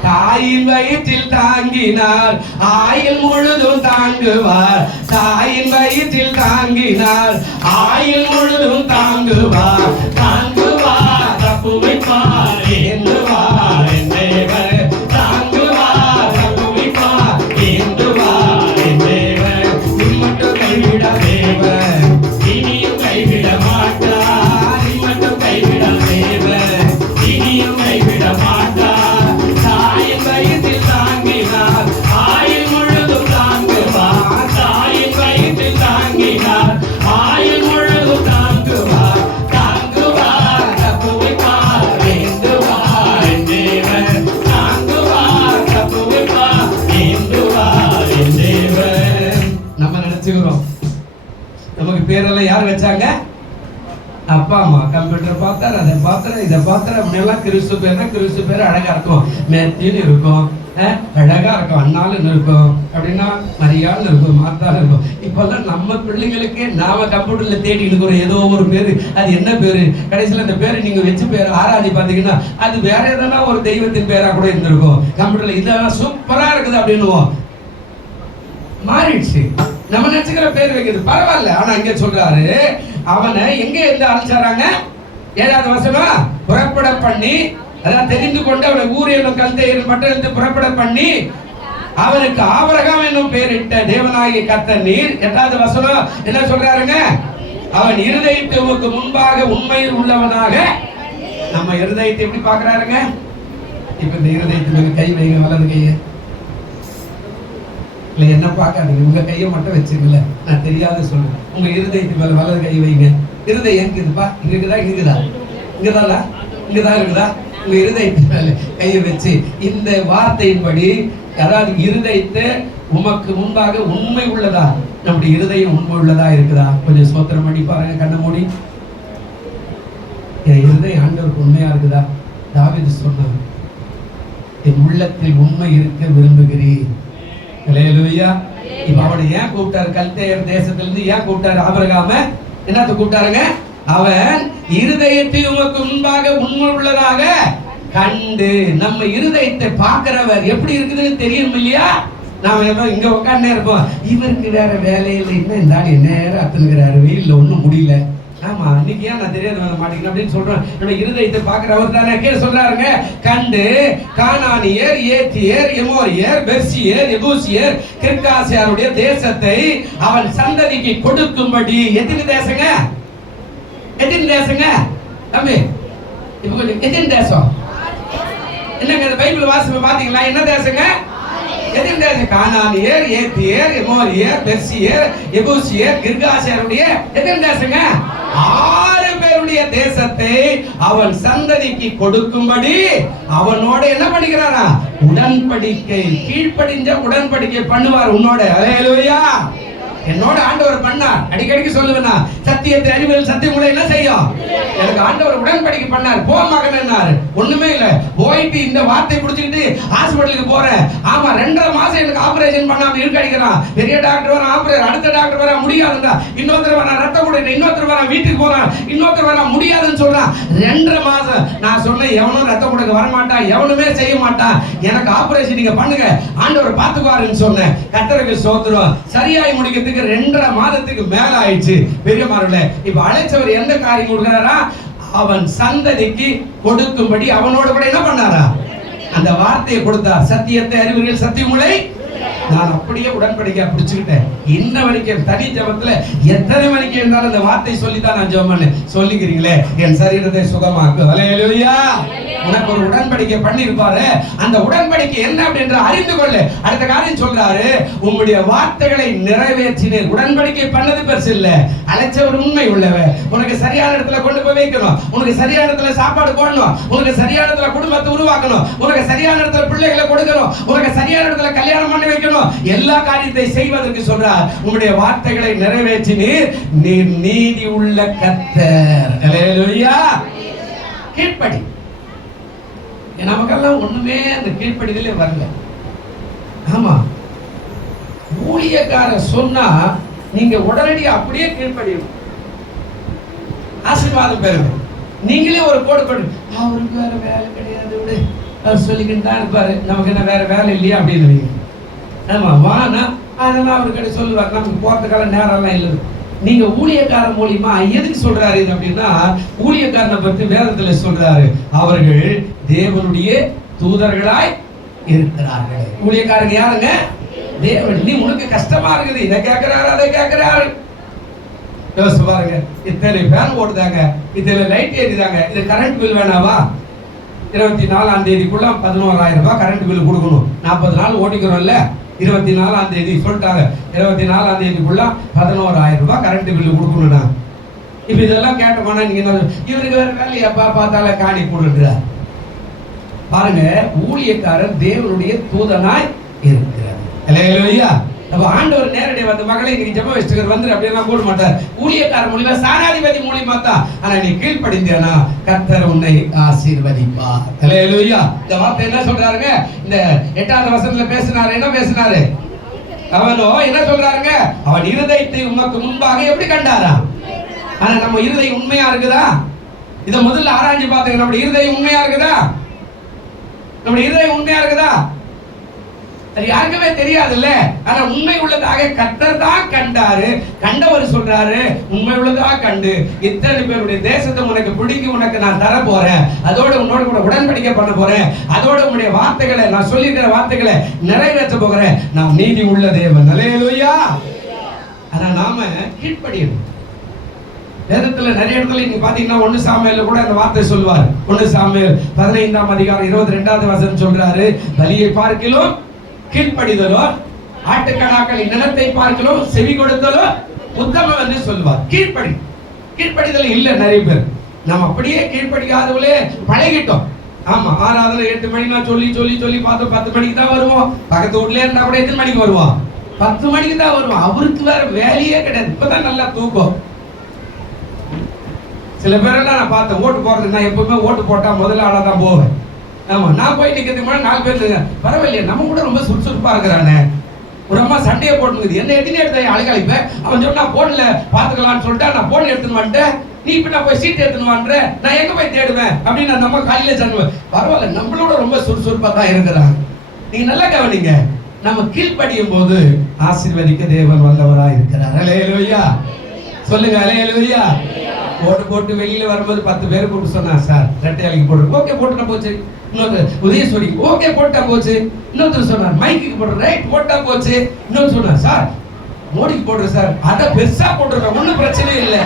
தாயின் வயிற்றில் தாங்கினார் ஆயுள் முழுதும் தாங்குவார், தாயின் வயிற்றில் தாங்கினார் ஆயுள் முழுதும் தாங்குவார், தாங்குவார் தப்புவிப்பார் ஏந்துவார் என் தேவன், தாங்குவார் தப்புவிப்பார் ஏந்துவார் என் தேவன், மட்டும் கைவிட தேவன், இனியும் கைவிட மாட்டார், மட்டும் கைவிட தேவன், இனியும் கைவிட மாட்டார், தாயின் வயிற்றில் தாங்கினார் ஆயுள் முழுதும் தாங்குவார், தாயின் வயிற்றில் தாங்கினார் ஆயுள் முழுதும் தாங்குவார், தாங்குவார் தப்புவிப்பார் ஏந்துவார் என் தேவன், தாங்குவார் தப்புவிப்பார் ஏந்துவார் என் தேவன். நம்ம நினைச்சுக்கிறோம் நமக்கு பேரெல்லாம் யார் வச்சாங்க? அப்பா அம்மா. கம்ப்யூட்டர் பார்த்தாரு, அதை பார்த்தாரு, இதை பார்த்தாரு, அப்படியெல்லாம் கிறிஸ்து பேர்னா கிறிஸ்து பேர் அழகா இருக்கும், மேத்தின்னு இருக்கும், அழகா இருக்கும், அண்ணாலும் இருக்கும், அப்படின்னா மரியாதை இருக்கும், மாத்தாலும் இருக்கும். இப்பெல்லாம் நம்ம பிள்ளைங்களுக்கே நாம கம்ப்யூட்டர்ல தேடி இருக்கிறோம் ஏதோ ஒரு பேரு, அது என்ன பேரு, கடைசியில் அந்த பேரு நீங்க வச்சு பேர் ஆராதி பார்த்தீங்கன்னா அது வேற எதனா ஒரு தெய்வத்தின் பேரா கூட இருந்திருக்கும். கம்ப்யூட்டர்ல இதெல்லாம் சூப்பரா இருக்குது அப்படின்னுவோம். மாறிடுச்சு. நம்ம நினைச்சுக்கிற பேர் வைக்கிறது பரவாயில்ல. ஆனா இங்க சொல்றாரு, அவனை எங்க இருந்து அழைச்சாராங்க? 7வது வசனம், புறப்பட பண்ணி, அதான் தெரிந்து கொண்டு அவனை ஊர் என்னும் கல்தேயரின் பட்டணத்தை புறப்பட பண்ணி அவனுக்கு ஆபிரகாம் என்னும் பெயரிட்ட தேவனாகிய கர்த்தர் நீர். 8வது வசனம் என்ன சொல்றாருங்க? அவன் இருதயத்தை உமக்கு முன்பாக உண்மையில் உள்ளவனாக. நம்ம இருதயத்தை எப்படி பார்க்கறாருங்க? இப்ப இந்த இருதயத்து மேல கை வைங்க, வலது கையை. இல்ல என்ன பார்க்காதீங்க, உங்க கையை மட்டும் வச்சுக்கல, நான் தெரியாத சொல்றேன். உங்க இருதயத்து மேல வலது கை வைங்க. இருதயம் இருக்குதுப்பா, இங்க இருக்குதா, இங்குதா, இங்கதான், இங்கதான் இருக்குதா? உங்க இருதயத்து மேல கையை வச்சு இந்த வார்த்தையின்படி, அதாவது இருதயத்தை உமக்கு முன்பாக உண்மை உள்ளதா, நம்முடைய இருதயம் உண்மை உள்ளதா இருக்குதா? கொஞ்சம் சோத்திரம் பண்ணி பாருங்க, கண்ண மூடி. என் இருதயம் ஆண்டவருக்கு உண்மையா இருக்குதா? தாவீது சொன்னார், என் உள்ளத்தில் உண்மை இருக்க விரும்புகிறேன். ஹல்லேலூயா. இப்ப அவனை ஏன் கூப்பிட்டாரு? கல்தேயர் தேசத்திலிருந்து ஏன் கூப்பிட்டாரு? ஆபிரகாம என்னத்த கூப்பிட்டாருங்க? அவன் இருதயத்தை உமக்கு முன்பாக உண்மை உள்ளதாக கண்டு. நம்ம இருதயத்தை பார்க்கிறவர் எப்படி இருக்குதுன்னு தெரியும் இல்லையா? நாம இங்க உட்கார்ந்தே இருப்போம், இவருக்கு வேற வேலையில் என்ன இந்த ஆள் நேரம் அத்துனுக்கிறாரு, வெயில்ல ஒண்ணும் முடியல. ஆமா, இன்னைக்கு ஏன் நான் தெரியாது வர மாட்டேங்கிறேன் அப்படின்னு சொல்றேன். என்னோட இருதயத்தை பார்க்கிறவர் தானே கே சொல்றாருங்க. கண்டு கானானியர், ஏத்தியர், எமோரியர், பெர்சியர், எபூசியர், கிர்காசியருடைய தேசத்தை அவன் சந்ததிக்கு கொடுக்கும்படி. எத்தனை தேசங்க? எத்தனை தேசங்க தம்பி? இப்ப கொஞ்சம் எத்தனை தேசம் என்னங்க? இந்த பைபிள் வாசிப்பு பாத்தீங்களா? என்ன தேசங்க? எத்தனை தேசம்? கானானியர், ஏத்தியர், எமோரியர், பெர்சியர், எபூசியர், கிர்காசியருடைய எத்தனை தேசங்க? 6 பேருடைய தேசத்தை அவன் சந்ததிக்கு கொடுக்கும்படி அவனோட என்ன பண்ணிக்கிறாரா? உடன்படிக்கை. கீழ்ப்படிஞ்ச உடன்படிக்கை பண்ணுவார் உன்னோட. ஹல்லேலூயா. என்னோட ஆண்டவர் பண்ணார். அடிக்கடிக்கு சொல்லுவேனா, சத்தியத்தை அறிவில் சத்தியமுள்ள என்ன செய்யும்? எனக்கு ஆண்டவர் உடன்படிக்கை பண்ணார். போ மகன்னாரு. ஒண்ணுமே இல்ல, போயிட்டு இந்த வார்த்தை புடிச்சிட்டு ஹாஸ்பிடலுக்கு போறேன். ஆமா, 2.5 மாசம் எனக்கு ஆபரேஷன் பண்ணாம இருக்க அடிக்கிறான். பெரிய டாக்டர் வர ஆபரேஷன், அடுத்த டாக்டர் வர முடியாதுடா, இன்னொருத்தர் வர ரத்த கூட, இன்னொருத்தர் வர வீட்டுக்கு போறான், இன்னொருத்தர் வர முடியாதுன்னு சொல்றான். 2.5 மாசம் நான் சொன்னேன், எவனும் ரத்த கொடுக்க வர மாட்டான், எவனுமே செய்ய மாட்டான், எனக்கு ஆபரேஷன் நீங்க பண்ணுங்க, ஆண்டவர் பாத்துக்குவாருன்னு சொன்னேன். கர்த்தருக்கு ஸ்தோத்திரம். சரியாய் முடிக்கிறதுக்கு 2.5 மாதத்துக்கு மேல ஆயிடுச்சு. பெரிய மாறுல இப்ப அழைச்சவர் எந்த காரியம் கொடுக்கிறாரா? அவன் சந்ததிக்கு கொடுக்கும்படி அவனோட கூட என்ன பண்ணாரா? அந்த வார்த்தையை கொடுத்தார். சத்தியத்தை அறிவீர்கள் சத்தியமுலை. நான் அப்படியே உடன்படிக்கை பிடிச்சுக்கிட்டேன். இன்ன வரைக்கும் தனி ஜபத்துல எத்தனை மணிக்கு இருந்தாலும் அந்த வார்த்தை சொல்லித்தான் நான் ஜெபம் பண்ணேன். சொல்லிக்கிறீங்களே, என் சரீரத்தை சுகமாக்கு. ஹல்லேலூயா. உனக்கு ஒரு உடன்படிக்கை பண்ணி இருப்பாரு. அந்த உடன்படிக்கை என்ன அப்படின்ற அறிந்து கொள்ளு. அடுத்த காரியம் சொல்றாரு, உங்களுடைய வார்த்தைகளை நிறைவேற்றினேன். உடன்படிக்கை பண்ணது பெருசு இல்ல, அழைச்சவர் உண்மை உள்ளவர். உனக்கு சரியான இடத்துல கொண்டு போய் வைக்கணும், உனக்கு சரியான இடத்துல சாப்பாடு போடணும், உனக்கு சரியான இடத்துல குடும்பத்தை உருவாக்கணும், உனக்கு சரியான இடத்துல பிள்ளைகளை கொடுக்கணும், உனக்கு சரியான இடத்துல கல்யாணம் பண்ணி வைக்கணும். எல்லா காரியத்தை செய்வதற்கு சொல்றார். உங்களுடைய வார்த்தைகளை நிறைவேற்றினீர், நீர் நீதி உள்ள கர்த்தர். ஹல்லேலூயா. கீழ்ப்படி. நமக்கெல்லாம் ஒண்ணுமே அந்த கீழ்ப்படிதலே வரல. ஆமா, ஊழியக்காரர் சொன்னா நீங்க உடனடியா அப்படியே கீழ்ப்படியும், ஆசீர்வாதம் பெறுங்க. நீங்களே ஒரு கோடு பண்ணு, அவருக்கு வேற வேலை கிடையாது விடு, அவர் சொல்லிக்கிட்டு தான் இருப்பாரு, நமக்கு என்ன வேற வேலை இல்லையா அப்படின்னு. ஆமா, வானா அதெல்லாம் அவர்கிட்ட சொல்லுவார், நமக்கு போறதுக்கான நேரம் எல்லாம் இல்லை. நீங்க ஊழியக்காரன் மூலியமா எதுக்கு சொல்றாரு இது அப்படின்னா, ஊழியக்காரனை பற்றி வேதத்துல சொல்றாரு, அவர்கள் தேவனுடைய தூதர்களாய் இருக்கிறார்கள். ஊழியக்காரங்க யாருங்க? தேவன். நீ உனக்கு கஷ்டமா இருக்குது, இதை கேட்கிறாரு அதை கேட்கிறாரு, யோசிச்சு பாருங்க. இத்தனை ஃபேன் ஓடுதாங்க, இத்தனை லைட் ஏறிதாங்க, இது கரண்ட் பில் வேணாவா? 24ஆம் தேதிக்குள்ள 11,000 ரூபாய் கரண்ட் பில் கொடுக்கணும். 40 நாள் ஓட்டிக்கிறோம்ல, 24ஆம் தேதி சொல்லிட்டாங்க, 24ஆம் தேதிக்குள்ள 11,000 ரூபாய் கரண்ட் பில் கொடுக்கணும்னா. இப்ப இதெல்லாம் கேட்டோம்னா நீங்க இவருக்கு வேற வேலையாப்பா, பார்த்தால காணி போடுறார். பாருங்க, ஊழியக்காரர் தேவனுடைய தூதனாய் இருக்கிறார். ஹல்லேலூயா. அப்ப ஆண்டவர் நேரடியாக வந்து மகளை இன்னைக்கு ஜெப வச்சுக்கிற வந்து அப்படியெல்லாம் போட மாட்டார். ஊழியக்காரர் மூலியமா, சானாதிபதி மூலியமா தான். ஆனா நீ கீழ்ப்படிந்தேனா கர்த்தர் உன்னை ஆசீர்வதிப்பார். ஹல்லேலூயா. இந்த வார்த்தை என்ன சொல்றாருங்க? இந்த 8வது வசனத்துல பேசினாரு. என்ன பேசினாரு? அவனோ என்ன சொல்றாருங்க? அவன் இருதயத்தை உமக்கு முன்பாக எப்படி கண்டாரா? ஆனா நம்ம இருதயம் உண்மையா இருக்குதா? இத முதல்ல ஆராய்ஞ்சு பாத்துங்க. நம்ம இருதயம் உண்மையா இருக்குதா? நம்ம இருதயம் உண்மையா இருக்குதா? அது யாருக்குமே தெரியாதுல்ல. ஆனா உண்மை உள்ளதாக கர்த்தர் தான் கண்டாரு. கண்டவர் சொல்றாரு, உண்மை உள்ளதாக கண்டு இத்தனை பேருடைய தேசத்தை உனக்கு பிடிக்கும், உனக்கு நான் தர போறேன், அதோட உன்னோட கூட உடன்படிக்கை பண்ண போறேன், அதோட உன்னுடைய வார்த்தைகளை நான் சொல்லியிருக்கிற வார்த்தைகளை நிறைவேற்ற போகிறேன், நான் நீதி உள்ள தேவன். அல்லேலூயா. ஆனா நாம கீழ்ப்படியணும். வேதத்துல நிறைய இடத்துல நீங்க பாத்தீங்கன்னா 1 சாமுவேல்ல கூட அந்த வார்த்தை சொல்வார். 1 சாமுவேல் 15ஆம் அதிகாரம் 22வது வசனம் சொல்றாரு, பலியை பார்க்கிலும் கீழ்ப்படிதலோ ஆட்டுக்கடாக்களின் நிலத்தை பார்க்கிலும் செவி கொடுத்தலோ உத்தமம் என்று சொல்வார். கீழ்ப்படிதல் இல்ல நிறைய பேர். நம்ம அப்படியே கீழ்ப்படியாதவளே பழகிட்டோம். ஆமா, ஆராதனை 8 மணினா சொல்லி சொல்லி சொல்லி பார்த்தோம். 10 மணிக்கு தான் வருவோம். பக்கத்து வீட்ல இருந்தா கூட எத்தனை மணிக்கு வருவோம்? 10 மணிக்கு தான் வருவோம். அவருக்கு வேற வேலையே கிடையாது. இப்பதான் நல்லா தூக்கம். சில பேரெல்லாம் நான் பார்த்தேன், ஓட்டு போறது. நான் எப்பவுமே ஓட்டு போட்டா முதல்ல ஆளா தான் போவேன். ஆமா, நான் போய் நிக்கிறதுக்கு முன்னாடி 4 பேர் இருக்காங்க. பரவாயில்லையே, நம்ம கூட ரொம்ப சுறுசுறுப்பா இருக்கிறானே. ஒரு அம்மா சண்டையை போட்டுங்குது, என்ன எத்தனை எடுத்த அழைக்கழிப்ப. அவன் சொன்னா போன்ல பாத்துக்கலாம்னு சொல்லிட்டு நான் போன் எடுத்துன்னு வந்துட்டேன், நீ இப்ப நான் போய் சீட் எடுத்துன்னு வான்ற, நான் எங்க போய் தேடுவேன் அப்படின்னு அந்த அம்மா காலையில சொன்னுவேன். பரவாயில்ல, நம்மளோட ரொம்ப சுறுசுறுப்பா தான் இருக்கிறாங்க. நீங்க நல்லா கவனிங்க, நம்ம கீழ்ப்படியும் போது ஆசீர்வதிக்க தேவன் வல்லவரா இருக்கிறார். அல்லேலூயா சொல்லுங்க, அல்லேலூயா. ஓட்டு போட்டு வெளியில வரும்போது 10 பேர் கூப்பிட்டு சொன்னா, சார் ரெட்டை அலைக்கு போடுறோம், ஓகே போட்டுட்டா போச்சு. இன்னொருத்தர் உதயசூரி, ஓகே போட்டா போச்சு. இன்னொருத்தர் சொன்னார் மைக்கு போடுற, ரைட் போட்டா போச்சு. இன்னொரு சொன்னார், சார் மோடிக்கு போடுற சார், அதை பெருசா போட்டுருக்கோம், ஒன்றும் பிரச்சனையே இல்லை.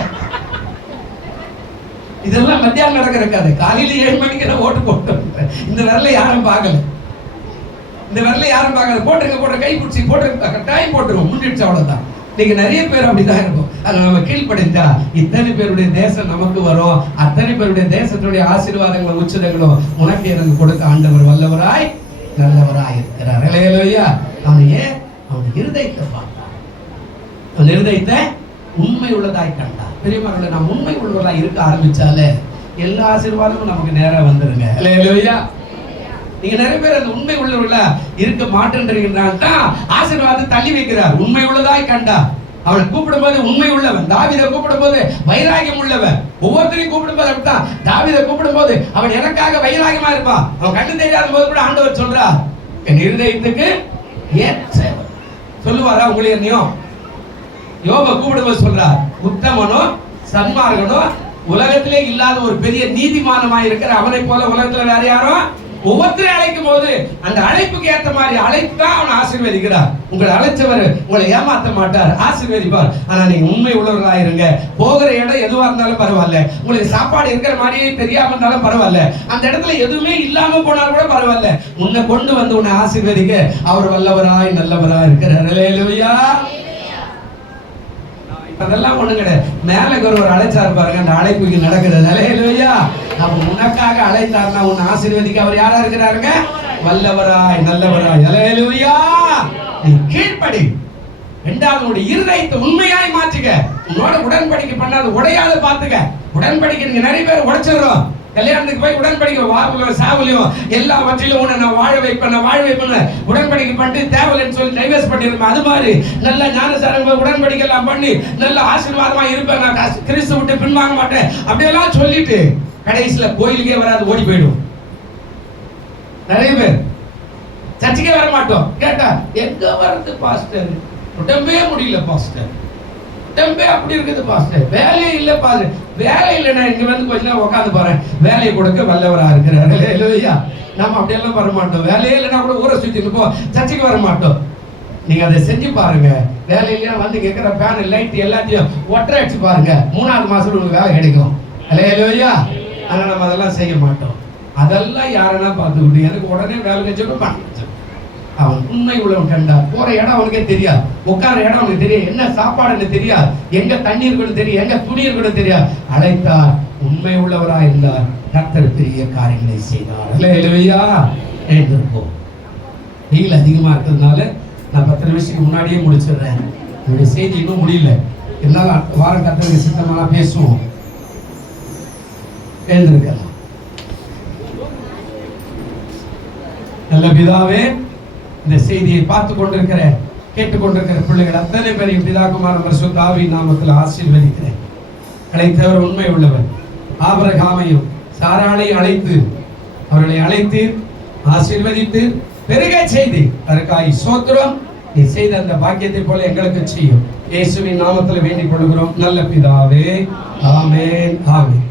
இதெல்லாம் மத்தியானம் நடக்கிற கதை. காலையில 7 மணிக்கு நான் ஓட்டு போட்டோம். இந்த வரல யாரும் பார்க்கல, இந்த வரல யாரும் பார்க்கல. போட்டுருங்க கை பிடிச்சி போட்டுருங்க, டைம் போட்டுருவோம், முன்னிடுச்சு, அவ்வளவுதான். நீங்க நிறைய பேர் அப்படிதான் இருக்கும். அதை நம்ம கீழ்ப்படிந்தா இத்தனை பேருடைய தேசம் நமக்கு வரும். அத்தனை பேருடைய தேசத்துடைய ஆசீர்வாதங்களும் உச்சிதங்களும் உனக்கு எனக்கு கொடுக்க ஆண்டவர் வல்லவராய் நல்லவராய் இருக்கிறார். அல்லேலூயா. அவன் ஏன் அவன் இருதயத்தை பார்த்தான், அவன் இருதயத்தை உண்மை உள்ளதாய் கண்டான். பெரியவர்களை நாம் உண்மை உள்ளவராய் இருக்க ஆரம்பிச்சாலே எல்லா ஆசீர்வாதமும் நமக்கு நேரா வந்துருங்க. அல்லேலூயா. நீங்க நிறைய பேர் அந்த உண்மை உள்ளவர்களா இருக்க மாட்டேன்றீங்கன்னால ஆசீர்வாதத்தை தள்ளி வைக்கிறார். உண்மை உள்ளதாய் கண்டா. அவன் கூப்பிடும் போது உண்மை உள்ளவன். தாவீதை கூப்பிடும் போது வைராகியம் உள்ளவன். ஒவ்வொருத்தரையும் கூப்பிடும் போது அப்படித்தான். தாவீதை கூப்பிடும் போது அவன் எனக்காக வைராகியமா இருப்பான். அவன் கண்ணு தெரியாத போது கூட ஆண்டவர் சொல்றார், என் இருதயத்துக்கு ஏற்றவன். சொல்லுவாரா உங்களே? யோப கூப்பிடும் போது சொல்றார், உத்தமனோ சன்மார்கனோ உலகத்திலே இல்லாத ஒரு பெரிய நீதிமானமாய் இருக்கிற அவனை போல உலகத்துல வேற யாரும். ஒவ்வொருத்தரையும் அழைக்கும் போது அந்த அழைப்புக்கு ஏற்ற மாதிரி அழைப்பு தான் அவன் ஆசீர்வதிக்கிறார். உங்களை அழைச்சவர் உங்களை ஏமாற்ற மாட்டார், ஆசீர்வதிப்பார். ஆனா நீங்க உண்மை உள்ளவர்களா இருங்க. போகிற இடம் எதுவா இருந்தாலும் பரவாயில்ல, உங்களுக்கு சாப்பாடு இருக்கிற மாதிரியே தெரியாம இருந்தாலும் பரவாயில்ல, அந்த இடத்துல எதுவுமே இல்லாம போனாலும் கூட பரவாயில்ல, உன்னை கொண்டு வந்து உன்னை ஆசீர்வதிக்க அவர் வல்லவராய் நல்லவராய் இருக்கிறார். அல்லேலூயா. அதெல்லாம் ஒண்ணு கிடையாது. மேல ஒருவர் அழைச்சாரு பாருங்க, அந்த அழைப்புக்கு நடக்கிறது. அல்லேலூயா. அப்ப உனக்காக அழைத்தார்னா உன்னை ஆசீர்வதிக்க அவர் யாரா இருக்கிறாருங்க? வல்லவராய் நல்லவராய். அல்லேலூயா. நீ கீழ்ப்படி. இரண்டாவது, உன்னுடைய இருதயத்தை உண்மையாய் மாற்றுக. உன்னோட உடன்படிக்கை பண்ணாத உடையாத பாத்துக்க. உடன்படிக்கை நீங்க நிறைய பேர் உடைச்சிடுறோம். கல்யாணத்துக்கு போய் உடன்படிக்கை வாக்குலையும் சாவுலையும் எல்லாவற்றிலும் உன்னை நான் வாழ வைப்பேன் உடன்படிக்கை பண்ணிட்டு தேவலைன்னு சொல்லி டைவர்ஸ் பண்ணிருப்பேன். அது மாதிரி நல்ல ஞானசாரம் உடன்படிக்கை எல்லாம் பண்ணி நல்ல ஆசீர்வாதமா இருப்பேன், நான் கிறிஸ்து விட்டு பின்வாங்க மாட்டேன் அப்படியெல்லாம் சொல்லிட்டு கடைசியில கோயிலுக்கே வராது, ஓடி போயிடும். நிறைய பேர் சர்ச்சுக்கே வர மாட்டோம். கேட்டா எங்க வர்றது பாஸ்டர், உடம்பே முடியல பாஸ்டர், உடம்பே அப்படி இருக்குது பாஸ்டர், வேலையே இல்ல பாஸ்டர். வேலை இல்லைன்னா இங்க வந்து கொஞ்ச நேரம் உட்காந்து பாரு, வேலையை கொடுக்க வல்லவரா இருக்கிறாரு. இல்லையா? நம்ம அப்படியெல்லாம் வர மாட்டோம். வேலையே இல்லைன்னா கூட ஊரை சுத்தி இருப்போம், சர்ச்சுக்கு வர மாட்டோம். நீங்க அதை செஞ்சு பாருங்க. வேலையில வந்து கேட்கிற ஃபேன் லைட் எல்லாத்தையும் ஒற்றை அடிச்சு பாருங்க, 3வது மாசம் உங்களுக்கு வேலை கிடைக்கும். இல்லையா? ஆனா நம்ம அதெல்லாம் செய்ய மாட்டோம். அதெல்லாம் யாரென்னா பார்த்துக்கிட்டு எனக்கு உடனே வேலை கிடைச்சப்ப பண்ண. அவன் உண்மை உள்ளவன் கண்டா. போற இடம் அவனுக்கே தெரியாது, உட்கார இடம் அவனுக்கு தெரியாது, என்ன சாப்பாடுன்னு தெரியாது, எங்க தண்ணீர் கூட தெரியாது, எங்க துணியர் கூட தெரியாது. அழைத்தார், உண்மை உள்ளவரா இருந்தார், கர்த்தர் பெரிய காரியங்களை செய்தார். அல்லேலூயா. எழுந்திருப்போம். வெயில் அதிகமா இருக்கிறதுனால நான் 10 நிமிஷத்துக்கு முன்னாடியே முடிச்சிடுறேன். என்னுடைய செய்தி இன்னும் முடியல, என்னால வாரம் கர்த்தருக்கு சித்தமா பேசுவோம். எழுந்திருக்கலாம். நல்ல பிதாவே, இந்த செய்தியை பார்த்து கொண்டிருக்கிற கேட்டுக்கொண்டிருக்கிற பிள்ளைகள் அத்தனை பேரையும் பிதாகுமாரன் பரிசுத்த ஆவியின் நாமத்தில் ஆசீர்வதிக்கிறேன். அழைத்தவர் உண்மை உள்ளவர். ஆபிரகாமையும் சாராளை அழைத்து அவர்களை அழைத்து ஆசீர்வதித்து பெருக செய்தி. அதற்காக ஸ்தோத்திரம். நீ செய்த அந்த பாக்கியத்தை போல எங்களுக்கு செய்யும். இயேசுவின் நாமத்தில் வேண்டிக் கொள்கிறோம் நல்ல பிதாவே. ஆமென், ஆமென்.